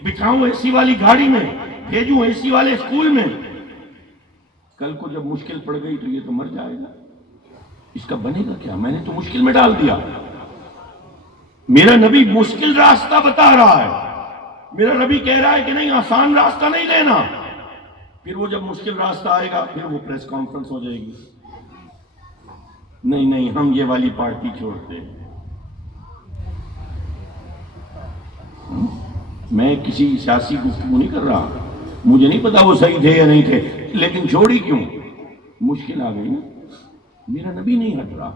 بٹھاؤں اے سی والی گاڑی میں، بھیجوں اے سی والے اسکول میں، کل کو جب مشکل پڑ گئی تو یہ تو مر جائے گا، اس کا بنے گا کیا؟ میں نے تو مشکل میں ڈال دیا۔ میرا نبی مشکل راستہ بتا رہا ہے، میرا نبی کہہ رہا ہے کہ نہیں آسان راستہ نہیں لینا۔ پھر وہ جب مشکل راستہ آئے گا پھر وہ پریس کانفرنس ہو جائے گی، نہیں ہم یہ والی پارٹی چھوڑتے ہیں۔ میں کسی سیاسی گفتگو نہیں کر رہا، مجھے نہیں پتا وہ صحیح تھے یا نہیں تھے، لیکن چھوڑی کیوں؟ مشکل آ گئی نا۔ میرا نبی نہیں ہٹ رہا۔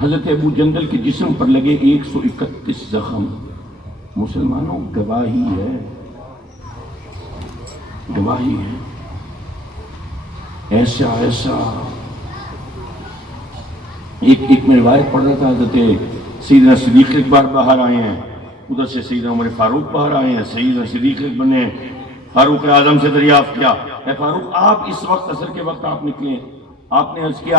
حضرت ابو جندل کے جسم پر لگے 131 زخم، مسلمانوں گواہی ہے، گواہی ہے۔ ایسا ایک میں روایت پڑھ رہا تھا، حضرت سیدنا صدیق اکبر باہر آئے ہیں، ادھر سے سیدنا عمر فاروق باہر آئے ہیں، سیدنا صدیق بنے، فاروق اعظم سے دریافت کیا، اے فاروق آپ اس وقت عصر کے وقت آپ نکلے، آپ نے عرض کیا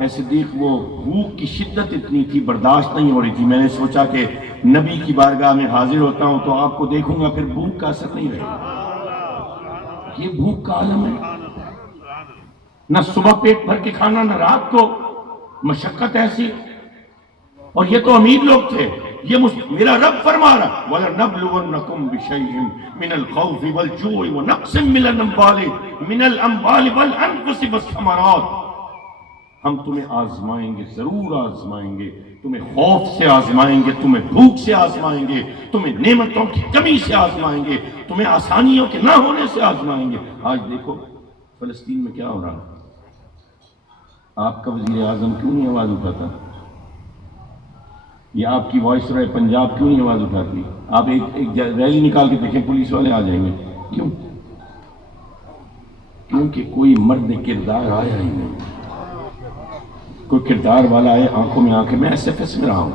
اے صدیق وہ بھوک کی شدت اتنی تھی برداشت نہیں ہو رہی تھی، میں نے سوچا کہ نبی کی بارگاہ میں حاضر ہوتا ہوں تو آپ کو دیکھوں گا پھر بھوک کا اثر نہیں رہے گا۔ یہ بھوک کا عالم ہے، نہ صبح پیٹ بھر کے کھانا نہ رات کو، مشقت ایسی. اور یہ تو امیر لوگ تھے. یہ میرا رب فرما رہا وَلَنَبْلُوَنَّكُمْ بِشَيْءٍ مِّنَ الْخَوْفِ وَالْجُوعِ وَنَقْصٍ مِّنَ الْأَمْوَالِ وَالْأَنفُسِ وَالثَّمَرَاتِ. ہم تمہیں آزمائیں گے، ضرور آزمائیں گے. تمہیں خوف سے آزمائیں گے، تمہیں بھوک سے آزمائیں گے، تمہیں نعمتوں کی کمی سے آزمائیں گے، تمہیں آسانیوں کے نہ ہونے سے آزمائیں گے. آج دیکھو فلسطین میں کیا ہو رہا ہے. آپ کا وزیر اعظم کیوں نہیں آواز اٹھاتا؟ یا آپ کی وائس رائے پنجاب کیوں نہیں آواز اٹھاتی؟ آپ ایک ریلی نکال کے دیکھیں، پولیس والے آ جائیں گے. کیوں؟ کیونکہ کوئی مرد کردار آیا ہی نہیں. کوئی کردار والا آئے، آنکھوں میں آنکھیں. میں ایس ایف ایس میں رہا ہوں،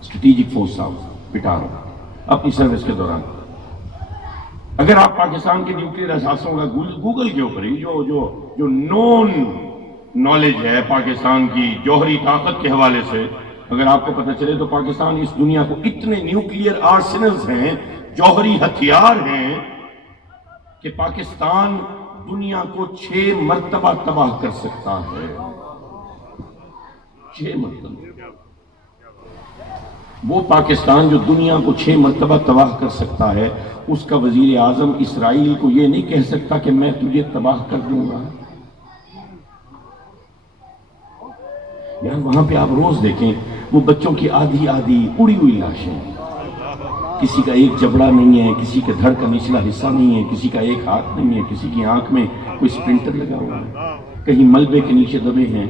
اسٹریٹجک فورس رہا ہوں، پٹارا اپنی سروس کے دوران. اگر آپ پاکستان کے نیوکلیئر اثاثوں کا گوگل کے اوپر ہی جو نون نالج ہے پاکستان کی جوہری طاقت کے حوالے سے، اگر آپ کو پتہ چلے تو پاکستان اس دنیا کو اتنے نیوکلیئر آرسنلز ہیں، جوہری ہتھیار ہیں، کہ پاکستان دنیا کو 6 مرتبہ تباہ کر سکتا ہے. 6 مرتبہ. وہ پاکستان جو دنیا کو 6 مرتبہ تباہ کر سکتا ہے، اس کا وزیر اعظم اسرائیل کو یہ نہیں کہہ سکتا کہ میں تجھے تباہ کر دوں گا. یار وہاں پہ آپ روز دیکھیں وہ بچوں کی آدھی اڑی ہوئی لاشیں. کسی کا ایک جبڑا نہیں ہے، کسی کے دھڑ کا نچلا حصہ نہیں ہے، کسی کا ایک ہاتھ نہیں ہے، کسی کی آنکھ میں کوئی سپرنٹر لگا ہوا ہے، کہیں ملبے کے نیچے دبے ہیں.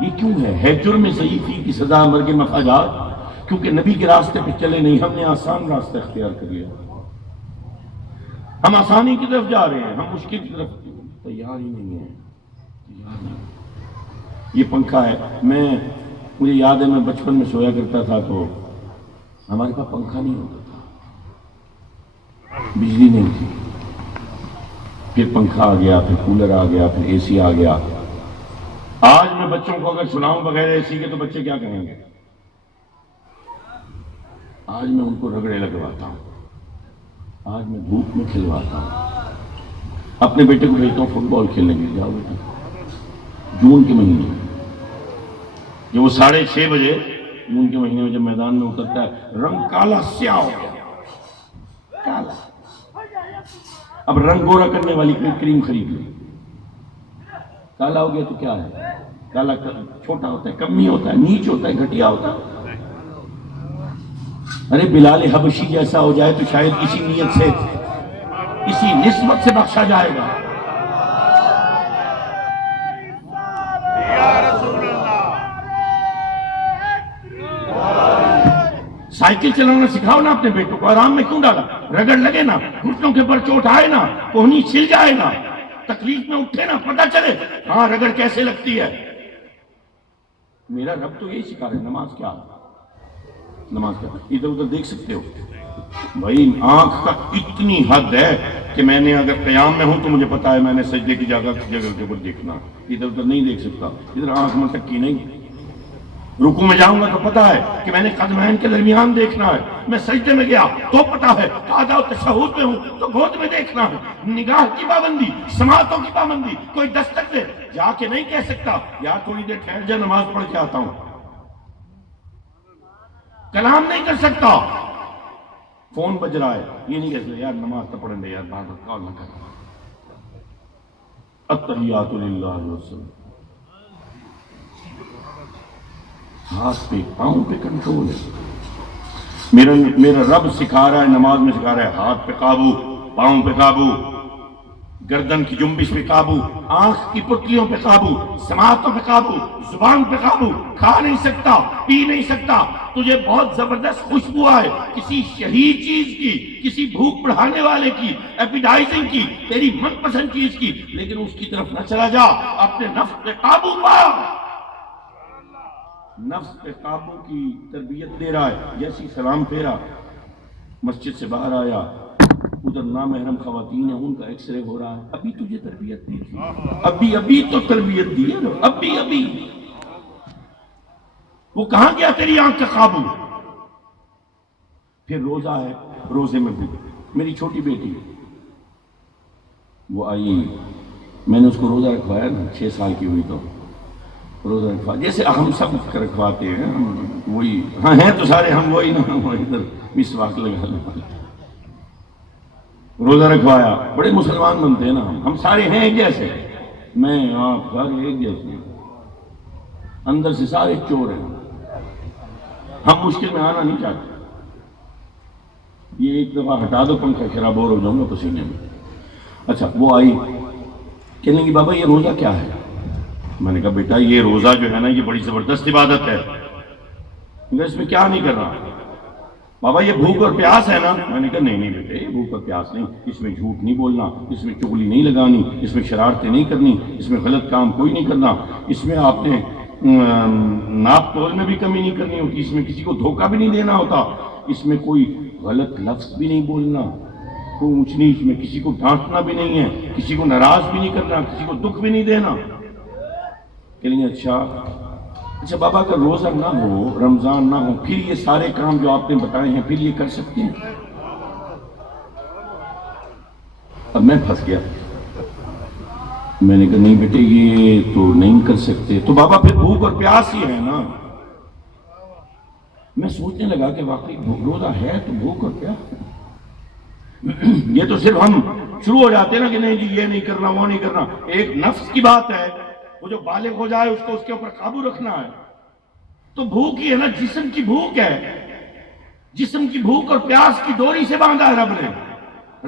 یہ کیوں ہے جرم ضعیفی کی سزا مرگ مفاجات. کیونکہ نبی کے راستے پہ چلے نہیں، ہم نے آسان راستہ اختیار کر لیا. ہم آسانی کی طرف جا رہے ہیں، ہم مشکل کی طرف تیار ہی نہیں ہیں. یہ پنکھا ہے. مجھے یاد ہے میں بچپن میں سویا کرتا تھا تو ہمارے پاس پنکھا نہیں ہوتا تھا، بجلی نہیں تھی. پھر پنکھا آ گیا، پھر کولر آ گیا، پھر اے سی آ گیا. آج میں بچوں کو اگر سناؤں بغیر اے سی کے تو بچے کیا کہیں گے؟ آج میں ان کو رگڑے لگواتا ہوں، آج میں دھوپ میں کھلواتا ہوں. اپنے بیٹے کو بھیجتا ہوں فٹ بال کھیلنے کے لیے، جاؤ بیٹا. جون کے مہینے جو وہ 6:30 بجے جون کے مہینے میں جب میدان میں اترتا ہے، رنگ کالا سیاہ ہو گیا، کالا. اب رنگ گورا کرنے والی کریم خرید لی. کالا ہو گیا تو کیا ہے؟ کالا چھوٹا ہوتا ہے، کمی ہوتا ہے، نیچ ہوتا ہے، گھٹیا ہوتا ہے. ارے بلال حبشی جیسا ہو جائے تو شاید اسی نیت سے، اسی نسبت سے بخشا جائے گا. سائیکل چلانا سکھاؤ نا اپنے بیٹوں کو. آرام میں کیوں ڈالا؟ رگڑ لگے نا، گھٹنوں کے پر چوٹ آئے نا، کوہنی چھل جائے نا، تکلیف میں اٹھے نا، پتہ چلے ہاں رگڑ کیسے لگتی ہے. میرا رب تو یہی سکھا رہے. نماز کیا؟ نماز کیا؟ ادھر ادھر دیکھ سکتے ہو بھائی. آنکھ کا اتنی حد ہے کہ میں نے اگر قیام میں ہوں تو مجھے پتا ہے میں نے سجدے کی جگہ کے اوپر دیکھنا، ادھر ادھر نہیں دیکھ سکتا. ادھر آنکھ میں ٹکی نہیں. رکوع میں جاؤں گا تو پتا ہے کہ میں نے قدمین کے درمیان دیکھنا ہے. میں سجدے میں گیا تو پتا ہے، قعدہ و تشہد میں ہوں تو گود میں دیکھنا ہے. نگاہ کی پابندی، سماعتوں کی پابندی. کوئی دستک دے جا کے نہیں کہہ سکتا یار تھوڑی دیر ٹھہر جا نماز پڑھ کے آتا ہوں. کلام نہیں کر سکتا. فون بج رہا ہے یہ نہیں کہہ سکتا یار نماز تو پڑھیں دے یار، بات کال نہ کر. التحیات للہ وسلم. ہاتھ پہ پاؤں پہ کنٹرول ہے. میرا رب سکھا رہا ہے، نماز میں سکھا رہا ہے ہاتھ پہ قابو، پاؤں پہ قابو، گردن کی جنبش پہ قابو، آنکھ کی پتلیوں پہ قابو، سماعتوں پہ قابو، زبان پہ قابو. کھا نہیں سکتا، پی نہیں سکتا. تجھے بہت زبردست خوشبو آئے کسی شہید چیز کی، کسی بھوک بڑھانے والے کی، ایپیٹائزنگ کی، تیری من پسند چیز کی، لیکن اس کی طرف نہ چلا جا. اپنے نفس پہ قابو پا. نفس پہ قابو کی تربیت دے رہا ہے. جیسی سلام پھیرا، مسجد سے باہر آیا، ادھر نامحرم خواتین ہیں، ان کا ایکس رے ہو رہا ہے. ابھی تجھے تربیت دی تھی، ابھی تو تربیت دی ہے نا. ابھی وہ کہاں گیا تیری آنکھ کا قابو؟ پھر روزہ ہے، روزے میں بھی میری چھوٹی بیٹی وہ آئی میں نے اس کو روزہ رکھوایا نا، 6 سال کی ہوئی تو روزہ رکھوایا، جیسے ہم سب رکھواتے ہیں، ہم وہی ہاں ہیں تو سارے ہم وہی نا، وہ ادھر مسواک لگا لو، روزہ رکھوایا، بڑے مسلمان بنتے ہیں نا ہم سارے ہیں ایک جیسے، میں آپ سارے ایک جیسے، اندر سے سارے چور ہیں، ہم مشکل میں آنا نہیں چاہتے۔ یہ ایک دفعہ ہٹا دو پنکھا، خرابور ہو جاؤں گا پسینے میں۔ اچھا وہ آئی، کہنے لگی بابا یہ روزہ کیا ہے؟ میں نے کہا بیٹا یہ روزہ جو ہے نا یہ بڑی زبردست عبادت ہے، اس میں کیا نہیں کرنا؟ بابا یہ بھوک اور پیاس ہے نا؟ میں نے کہا نہیں بیٹے یہ بھوک اور پیاس نہیں، اس میں جھوٹ نہیں بولنا، اس میں چغلی نہیں لگانی، اس میں شرارتیں نہیں کرنی، اس میں غلط کام کوئی نہیں کرنا، اس میں آپ نے ناپ تول میں بھی کمی نہیں کرنی ہوتی، اس میں کسی کو دھوکہ بھی نہیں دینا ہوتا، اس میں کوئی غلط لفظ بھی نہیں بولنا، کوئی اونچ نیچ میں کسی کو ڈانٹنا بھی نہیں ہے، کسی کو ناراض بھی نہیں کرنا، کسی کو دکھ بھی نہیں دینا۔ کہ لیے اچھا بابا اگر روزہ نہ ہو، رمضان نہ ہو، پھر یہ سارے کام جو آپ نے بتائے ہیں پھر یہ کر سکتے ہیں؟ اب میں پھنس گیا، میں نے کہا نہیں بیٹے یہ تو نہیں کر سکتے، تو بابا پھر بھوک اور پیاس ہی ہے نا۔ میں سوچنے لگا کہ واقعی روزہ ہے تو بھوک اور پیاس، یہ تو صرف ہم شروع ہو جاتے ہیں نا کہ نہیں جی یہ نہیں کرنا وہ نہیں کرنا، ایک نفس کی بات ہے، وہ جو بالغ ہو جائے اس کو اس کے اوپر قابو رکھنا ہے، تو بھوک ہی ہے نا، جسم کی بھوک ہے، جسم کی بھوک اور پیاس کی ڈوری سے باندھا ہے رب نے۔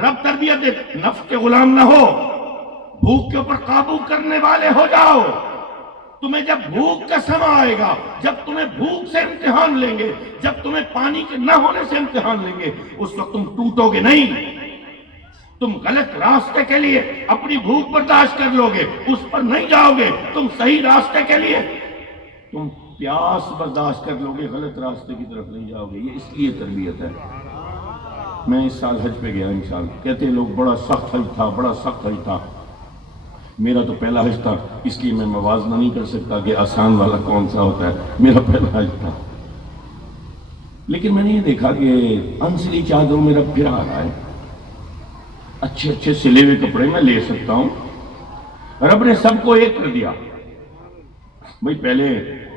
رب تربیت دے، نفس کے غلام نہ ہو، بھوک کے اوپر قابو کرنے والے ہو جاؤ۔ تمہیں جب بھوک کا سماں آئے گا، جب تمہیں بھوک سے امتحان لیں گے، جب تمہیں پانی کے نہ ہونے سے امتحان لیں گے، اس وقت تم ٹوٹو گے نہیں، تم غلط راستے کے لیے اپنی بھوک برداشت کر لو گے، اس پر نہیں جاؤ گے، تم صحیح راستے کے لیے تم پیاس برداشت کر لو گے، غلط راستے کی طرف نہیں جاؤ گے۔ یہ اس لیے تربیت ہے۔ میں اس سال حج پہ گیا انشاءاللہ، کہتے ہیں لوگ بڑا سخت حج تھا، بڑا سخت حج تھا، میرا تو پہلا حج تھا، اس لیے میں موازنہ نہیں کر سکتا کہ آسان والا کون سا ہوتا ہے، میرا پہلا حج تھا۔ لیکن میں نے یہ دیکھا کہ انسلی چادروں میں رب پھرا رہا ہے، اچھے اچھے سلے ہوئے کپڑے میں لے سکتا ہوں، رب نے سب کو ایک کر دیا۔ بھئی پہلے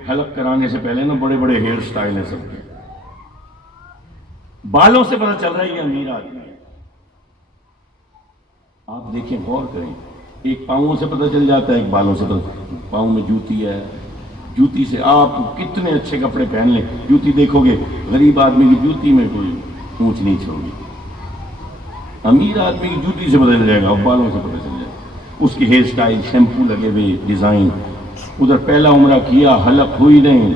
حلق کرانے سے پہلے نا بڑے بڑے ہیئر سٹائل ہیں سب کے، بالوں سے پتہ چل رہا ہے یہ امیر آدمی ہے۔ آپ دیکھیں غور کریں، ایک پاؤں سے پتہ چل جاتا ہے، ایک بالوں سے پتہ، پاؤں میں جوتی ہے، جوتی سے آپ کتنے اچھے کپڑے پہن لیں، جوتی دیکھو گے غریب آدمی کی جوتی میں کوئی اونچ نیچ ہوگی، امیر آدمی کی جوتی سے پتہ چل جائے گا، بالوں سے پتہ چل جائے گا، اس کی ہیئر سٹائل، شیمپو لگے ہوئے، ڈیزائن۔ ادھر پہلا عمرہ کیا، حلق ہوئی نہیں،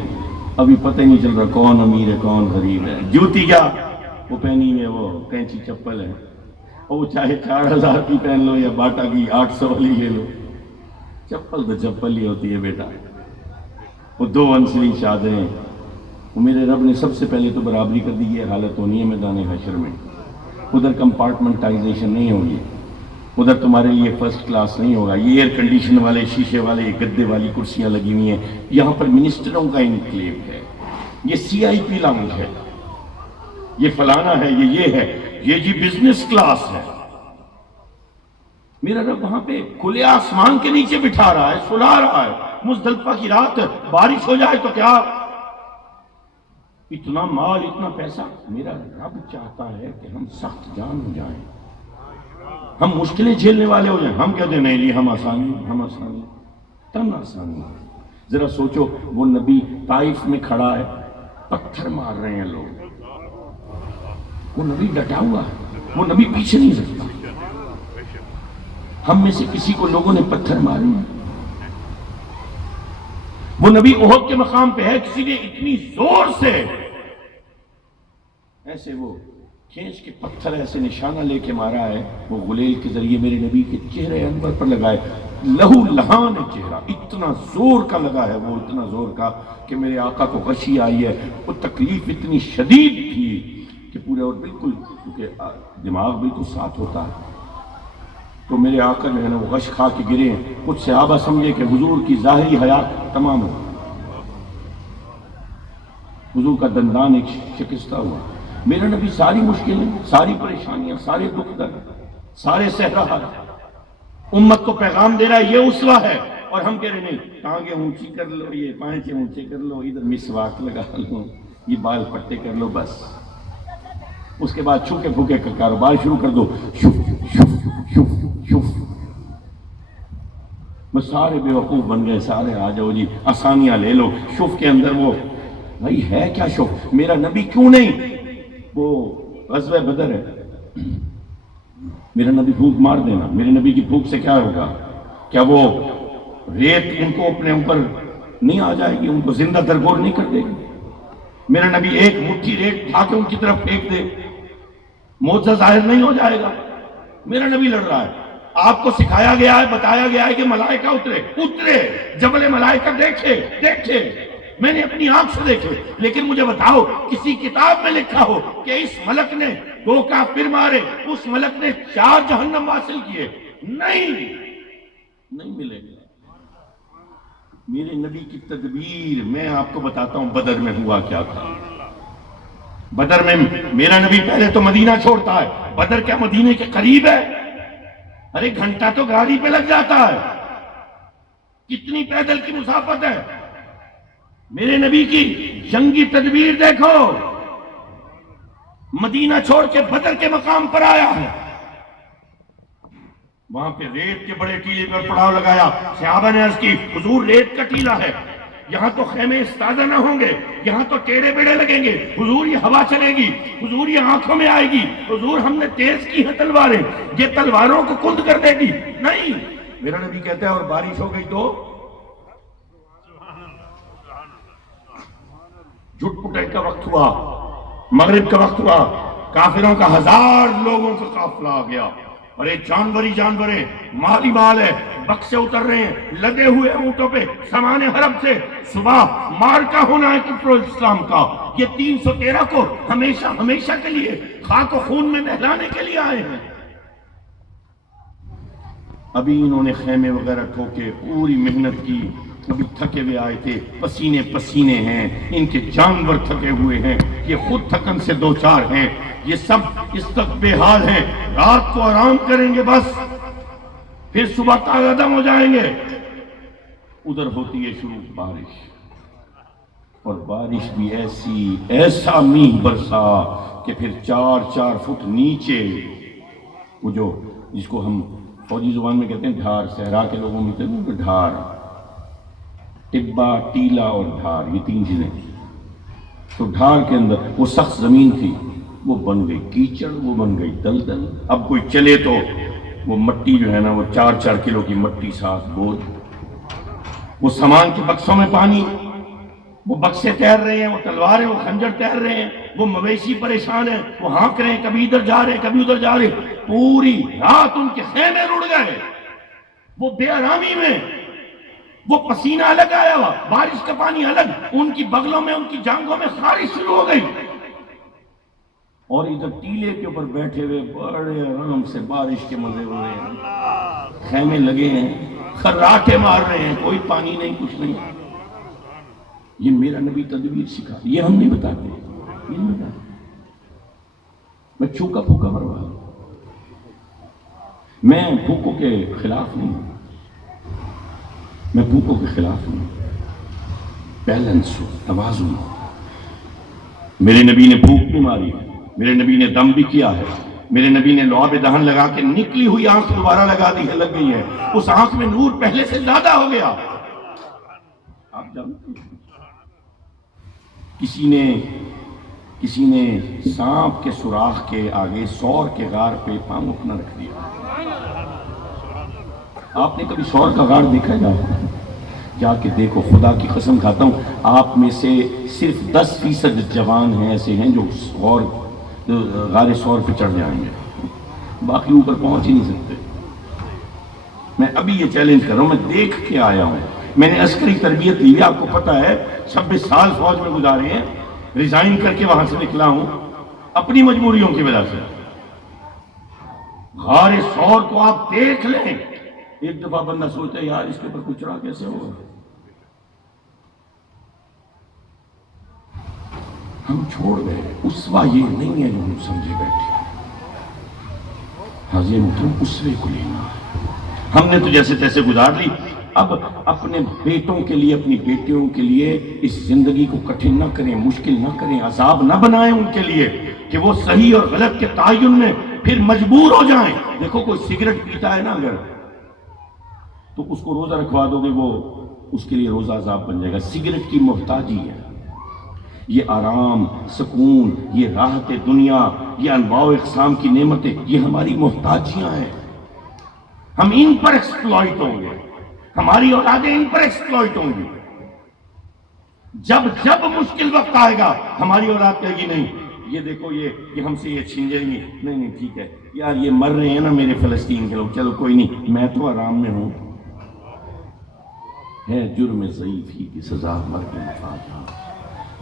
ابھی پتہ ہی نہیں چل رہا کون امیر ہے کون غریب ہے۔ جوتی کیا وہ پہنی ہوئی ہے، وہ کینچی چپل ہے، اور وہ چاہے 4000 کی پہن لو یا باٹا کی 800 والی لے لو، چپل تو چپل ہی ہوتی ہے بیٹا۔ وہ دو انسلی چادریں، وہ میرے رب نے سب سے پہلے تو برابری کر دی، یہ حالت ہونی ہے میدان حشر میں، ادھر کمپارٹمنٹائزیشن نہیں ہوگی، ادھر تمہارے لیے فرسٹ کلاس نہیں ہوگا، یہ ایئر کنڈیشن والے شیشے والے گدے والی کرسیاں لگی ہوئی ہیں، یہاں پر منسٹروں کا انکلیو ہے، یہ CIP لاؤنج ہے، یہ فلانا ہے، یہ ہے، یہ جی بزنس کلاس ہے۔ میرا رب وہاں پہ کھلے آسمان کے نیچے بٹھا رہا ہے، سلا رہا ہے، مزدلفہ کی رات بارش ہو جائے تو کیا، اتنا مال اتنا پیسہ۔ میرا رب چاہتا ہے کہ ہم سخت جان ہو جائیں، ہم مشکلیں جھیلنے والے ہو جائیں۔ ہم کہتے ہیں نہیں جی ہم آسانی، ہم آسانی، تن آسانی۔ ذرا سوچو، وہ نبی طائف میں کھڑا ہے، پتھر مار رہے ہیں لوگ، وہ نبی ڈٹا ہوا ہے، وہ نبی پیچھے نہیں رکھتا۔ ہم میں سے کسی کو لوگوں نے پتھر مارے ہیں، وہ نبی احد کے مقام پہ ہے، کسی نے اتنی زور سے ایسے وہ کھینچ کے پتھر ایسے نشانہ لے کے مارا ہے، وہ غلیل کے ذریعے میرے نبی کے چہرے انور پر لگائے، لہو لہان چہرہ، اتنا زور کا لگا ہے وہ، اتنا زور کا کہ میرے آقا کو غشی آئی ہے، وہ تکلیف اتنی شدید تھی کہ پورے، اور بالکل کیونکہ دماغ بالکل ساتھ ہوتا ہے، تو میرے آقا جو ہے نا وہ غش کھا کے گرے ہیں۔ کچھ صحابہ سمجھے کہ حضور کی ظاہری حیات تمام ہو، حضور کا دندان ایک شکستہ ہوا۔ میرا نبی ساری مشکلیں، ساری پریشانیاں، سارے دکھ درد، سارے صحرا، امت کو پیغام دے رہا ہے یہ اسوہ ہے، اور ہم کہہ رہے نہیں، ٹانگیں اونچی کر لو، یہ پائچے اونچے کر لو، ادھر مسواک لگا لو، یہ بال پٹے کر لو، بس اس کے بعد چھوکے پھوکے کا کاروبار شروع کر دو، شف شف شف شف، بس سارے بے وقوف بن گئے، سارے آ جاؤ جی آسانیاں لے لو۔ شف کے اندر وہ بھائی ہے کیا شف؟ میرا نبی کیوں نہیں؟ وہ غزوہ بدر ہے، میرا نبی پھونک مار دینا، میرے نبی کی پھونک سے کیا ہوگا؟ کیا وہ ریت ان کو اپنے اوپر نہیں آ جائے گی؟ ان کو زندہ درگور نہیں کر دے گی؟ میرا نبی ایک مٹھی ریت اٹھا کے ان کی طرف پھینک دے، معجزہ ظاہر نہیں ہو جائے گا؟ میرا نبی لڑ رہا ہے، آپ کو سکھایا گیا ہے، بتایا گیا ہے کہ ملائکہ اترے، جبل ملائکہ دیکھے، میں نے اپنی آنکھ سے دیکھے، لیکن مجھے بتاؤ کسی کتاب میں لکھا ہو کہ اس ملک نے 2 کافر مارے، اس ملک نے 4 جہنم حاصل کیے؟ نہیں ملے گا۔ میرے نبی کی تدبیر میں آپ کو بتاتا ہوں بدر میں ہوا کیا تھا۔ بدر میں میرا نبی پہلے تو مدینہ چھوڑتا ہے، بدر کیا مدینے کے قریب ہے؟ ارے گھنٹہ تو گاڑی پہ لگ جاتا ہے، کتنی پیدل کی مسافت ہے۔ میرے نبی کی جنگی تدبیر دیکھو، مدینہ چھوڑ کے بدر کے مقام پر آیا ہے، وہاں پہ ریت کے بڑے ٹیلے پر پڑاؤ لگایا۔ صحابہ نے عرض کی حضور ریت کا ٹیلا ہے، یہاں تو خیمے استادہ نہ ہوں گے، یہاں تو ٹیڑے بیڑے لگیں گے، حضور یہ ہوا چلے گی، حضور یہ آنکھوں میں آئے گی، حضور ہم نے تیز کی ہیں تلواریں، یہ تلواروں کو کند کر دے گی۔ نہیں، میرا نبی کہتا ہے اور بارش ہو گئی تو جھٹ پٹائی کا وقت ہوا، مغرب کا وقت ہوا، کافروں کا 1000 لوگوں کا قافلہ آ گیا، اور ایک جانوریں مالی مال ہے، بکسے اتر رہے ہیں لدے ہوئے اونٹوں پہ سامان حرب سے۔ صبح مارکا ہونا ہے کفر و اسلام کا، یہ 313 کو ہمیشہ کے لیے خاک و خون میں نہلانے کے لیے آئے ہیں۔ ابھی انہوں نے خیمے وغیرہ ٹھوکے، پوری محنت کی، ابھی تھکے ہوئے آئے تھے، پسینے ہیں، ان کے جانور تھکے ہوئے ہیں، یہ خود تھکن سے 2-4 ہیں، یہ سب اس تک بے حال ہیں، رات کو آرام کریں گے بس، پھر صبح قدم ہو جائیں گے۔ ادھر ہوتی ہے شروع بارش، اور بارش بھی ایسا میہ برسا کہ پھر 4-4 فٹ نیچے، وہ جس کو ہم فوجی زبان میں کہتے ہیں ڈھار، صحرا کے لوگوں میں کہتے ہیں ڈھار، ٹبا، ٹیلا اور ڈھار، یہ 3 چیزیں۔ تو ڈھار کے اندر وہ سخت زمین تھی، وہ بن گئی کیچڑ، وہ بن گئی دلدل۔ اب کوئی چلے تو وہ مٹی جو ہے نا، وہ 4-4 کلو کی مٹی ساتھ بوجھ، وہ سامان کے بکسوں میں پانی، وہ بکسے تیر رہے ہیں، وہ تلواریں، وہ خنجر تیر رہے ہیں، وہ مویشی پریشان ہیں، وہ ہانک رہے ہیں، کبھی ادھر جا رہے ہیں کبھی ادھر جا رہے ہیں، پوری رات ان کے خیمے رڑ گئے، وہ بے آرامی میں، وہ پسینہ الگ آیا ہوا، بارش کا پانی الگ، ان کی بغلوں میں، ان کی جانگوں میں خارش شروع ہو گئی، اور ادھر ٹیلے کے اوپر بیٹھے ہوئے بڑے آرام سے بارش کے مزے ہو رہے ہیں، خیمے لگے ہیں، خراٹے مار رہے ہیں، کوئی پانی نہیں، کچھ نہیں۔ یہ میرا نبی تدبیر سکھا، یہ ہم نہیں بتاتے، یہ نہیں بتاتے۔ میں چوکا پھوکا مروا، میں پھوکوں کے خلاف نہیں، میں پھوکوں کے خلاف نہیں، بیلنس ہو، توازن ہو۔ میرے نبی نے پھوک بھی ماری ہے، میرے نبی نے دم بھی کیا ہے، میرے نبی نے لعاب دہن لگا کے نکلی ہوئی آنکھ دوبارہ لگا دی ہے، لگ گئی ہے، اس آنکھ میں نور پہلے سے زیادہ ہو گیا۔ آپ جانتے ہیں کسی نے سانپ کے سوراخ کے آگے سور کے غار پہ پاؤں اپنا رکھ دیا۔ آپ نے کبھی سور کا غار دیکھا جا کے دیکھو، خدا کی قسم کھاتا ہوں، آپ میں سے صرف 10% جوان ہیں ایسے ہیں جو غار سور پہ چڑھ جائیں گے، باقی اوپر پہنچ ہی نہیں سکتے۔ میں ابھی یہ چیلنج کر رہا ہوں، میں دیکھ کے آیا ہوں، میں نے عسکری تربیت لی ہے، آپ کو پتا ہے 26 سال فوج میں گزارے ہیں، ریزائن کر کے وہاں سے نکلا ہوں اپنی مجبوریوں کی وجہ سے۔ غار سور کو آپ دیکھ لیں، ایک دفعہ بندہ سوچتا ہے یار اس کے اوپر کچھ چڑھا کیسے ہوگا۔ ہم چھوڑ گئے، اسوہ یہ نہیں ہے جو ہم سمجھے بیٹھے، حاضر محترم اسوے کو لینا ہے۔ ہم نے تو جیسے تیسے گزار لی، اب اپنے بیٹوں کے لیے، اپنی بیٹیوں کے لیے اس زندگی کو کٹھن نہ کریں، مشکل نہ کریں، عذاب نہ بنائیں ان کے لیے کہ وہ صحیح اور غلط کے تعین میں پھر مجبور ہو جائیں۔ دیکھو کوئی سگریٹ پیتا ہے نا اگر، تو اس کو روزہ رکھوا دو گے، وہ اس کے لیے روزہ عذاب بن جائے گا۔ سگریٹ کی محتاجی ہے، یہ آرام، سکون، یہ راحت دنیا، یہ انواع و اقسام کی نعمتیں، یہ ہماری محتاجیاں ہیں۔ ہم ان پر ایکسپلائٹ ہوں گے، ہماری اولادیں ان پر ایکسپلائٹ ہوں گی۔ جب مشکل وقت آئے گا ہماری اولاد کہے گی نہیں یہ دیکھو یہ ہم سے یہ چھین جائیں گی، نہیں ٹھیک ہے یار یہ مر رہے ہیں نا میرے فلسطین کے لوگ، چلو کوئی نہیں میں تو آرام میں ہوں۔ ہے جرم ضعیف ہی کی سزا مرگ مفاد ہاں۔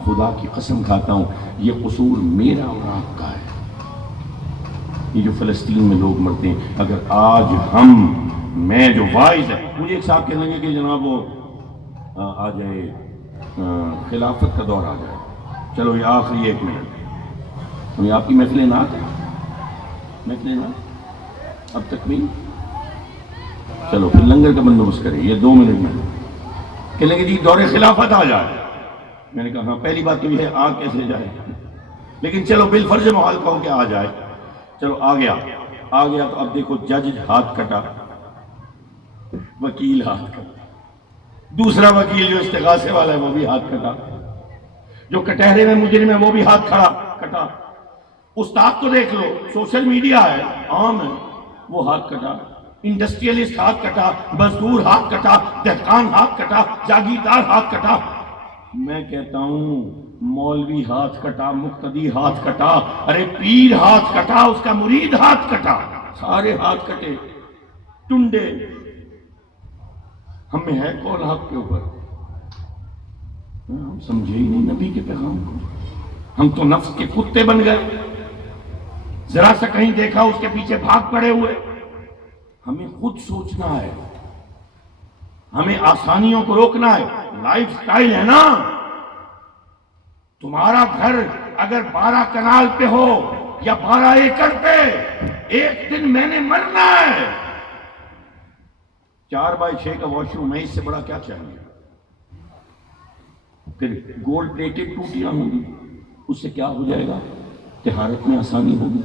خدا کی قسم کھاتا ہوں یہ قصور میرا اور آپ کا ہے۔ یہ جو فلسطین میں لوگ مرتے ہیں، اگر آج میں جو وائز ہے، مجھے ایک صاحب کہنے لگے کہ جناب وہ آ جائے خلافت کا دور آ جائے، چلو یہ آخری 1 منٹ، یہ آپ کی محفلیں نہ آتے محفلیں نہ اب تک نہیں، چلو پھر لنگر کا بندوبست کریں، یہ 2 منٹ میں کہنے لگے جی دور خلافت آ جائے۔ میں نے کہا ہاں پہلی بات تو یہ ہے آ کیسے جائے، لیکن چلو بالفرض محال کہو کہ آ جائے، چلو آ گیا تو اب دیکھو جج ہاتھ کٹا، وکیل ہاتھ کٹا، دوسرا وکیل جو استغاثے والا ہے وہ بھی ہاتھ کٹا، جو کٹہرے میں مجرم ہے وہ بھی ہاتھ کٹا، استاد کو دیکھ لو، سوشل میڈیا ہے عام ہے، وہ ہاتھ کٹا، انڈسٹریلسٹ ہاتھ کٹا، مزدور ہاتھ کٹا، دہقان ہاتھ کٹا، جاگیردار ہاتھ کٹا۔ میں کہتا ہوں مولوی ہاتھ کٹا، مقتدی ہاتھ کٹا، ارے پیر ہاتھ کٹا، اس کا مرید ہاتھ کٹا، سارے ہاتھ کٹے ٹنڈے۔ ہمیں ہے کون حق کے اوپر؟ ہم سمجھے ہی نہیں نبی کے پیغام کو، ہم تو نفس کے کتے بن گئے، ذرا سا کہیں دیکھا اس کے پیچھے بھاگ پڑے ہوئے۔ ہمیں خود سوچنا ہے، ہمیں آسانیوں کو روکنا ہے۔ لائف سٹائل ہے نا، تمہارا گھر اگر 12 کنال پہ ہو یا 12 ایکڑ پہ، ایک دن میں نے مرنا ہے۔ 4x6 کا واش روم ہے، اس سے بڑا کیا چاہیے؟ پھر گولڈ پلیٹڈ ٹوٹیاں ہوں گی، اس سے کیا ہو جائے گا؟ طہارت میں آسانی ہوگی؟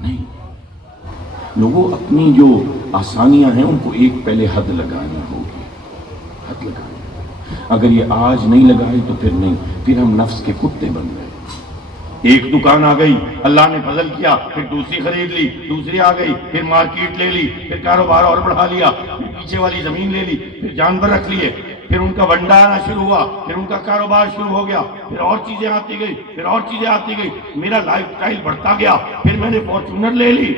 نہیں، لوگوں اپنی جو آسانیاں ہیں ان کو ایک پہلے حد لگانی ہوگی، حد لگانی۔ اگر یہ آج نہیں لگائی تو پھر نہیں، پھر ہم نفس کے کتے بن گئے۔ ایک دکان آ گئی، اللہ نے فضل کیا، پھر دوسری خرید لی، دوسری آ گئی، پھر مارکیٹ لے لی، پھر کاروبار اور بڑھا لیا، پھر پیچھے والی زمین لے لی، پھر جانور رکھ لیے، پھر ان کا ونڈا آنا شروع ہوا، پھر ان کا کاروبار شروع ہو گیا، پھر اور چیزیں آتی گئی، پھر اور چیزیں آتی گئی، میرا لائف سٹائل بڑھتا گیا، پھر میں نے فارچونر لے لی،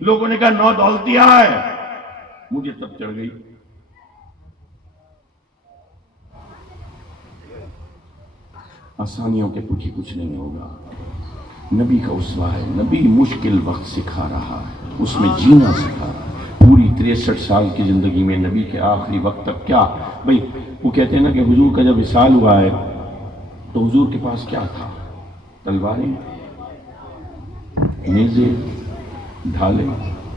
لوگوں نے کہا 9 دولتیاں ہے، مجھے تب چڑھ گئی۔ آسانیوں کے پیچھے کچھ نہیں ہوگا۔ نبی کا اسوہ ہے، نبی مشکل وقت سکھا رہا ہے، اس میں جینا سکھا رہا ہے۔ پوری 63 سال کی زندگی میں نبی کے آخری وقت تک کیا بھئی، وہ کہتے ہیں نا کہ حضور کا جب وصال ہوا ہے تو حضور کے پاس کیا تھا؟ تلواریں، نیزے، ڈھالیں،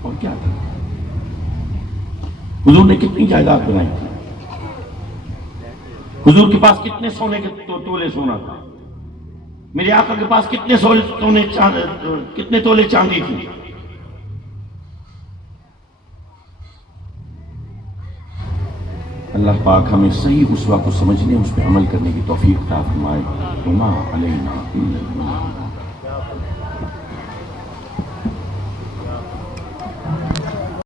اور کیا تھا؟ حضور نے کتنی جائیداد بنائی تھی؟ حضور کے پاس کتنے سونے کے تولے سونا تھا؟ میرے آقا کے پاس کتنے تولے چاندی تھی؟ اللہ پاک ہمیں صحیح اسوہ کو سمجھنے، اس پہ عمل کرنے کی توفیق عطا فرمائے۔ وما علینا الا البلاغ۔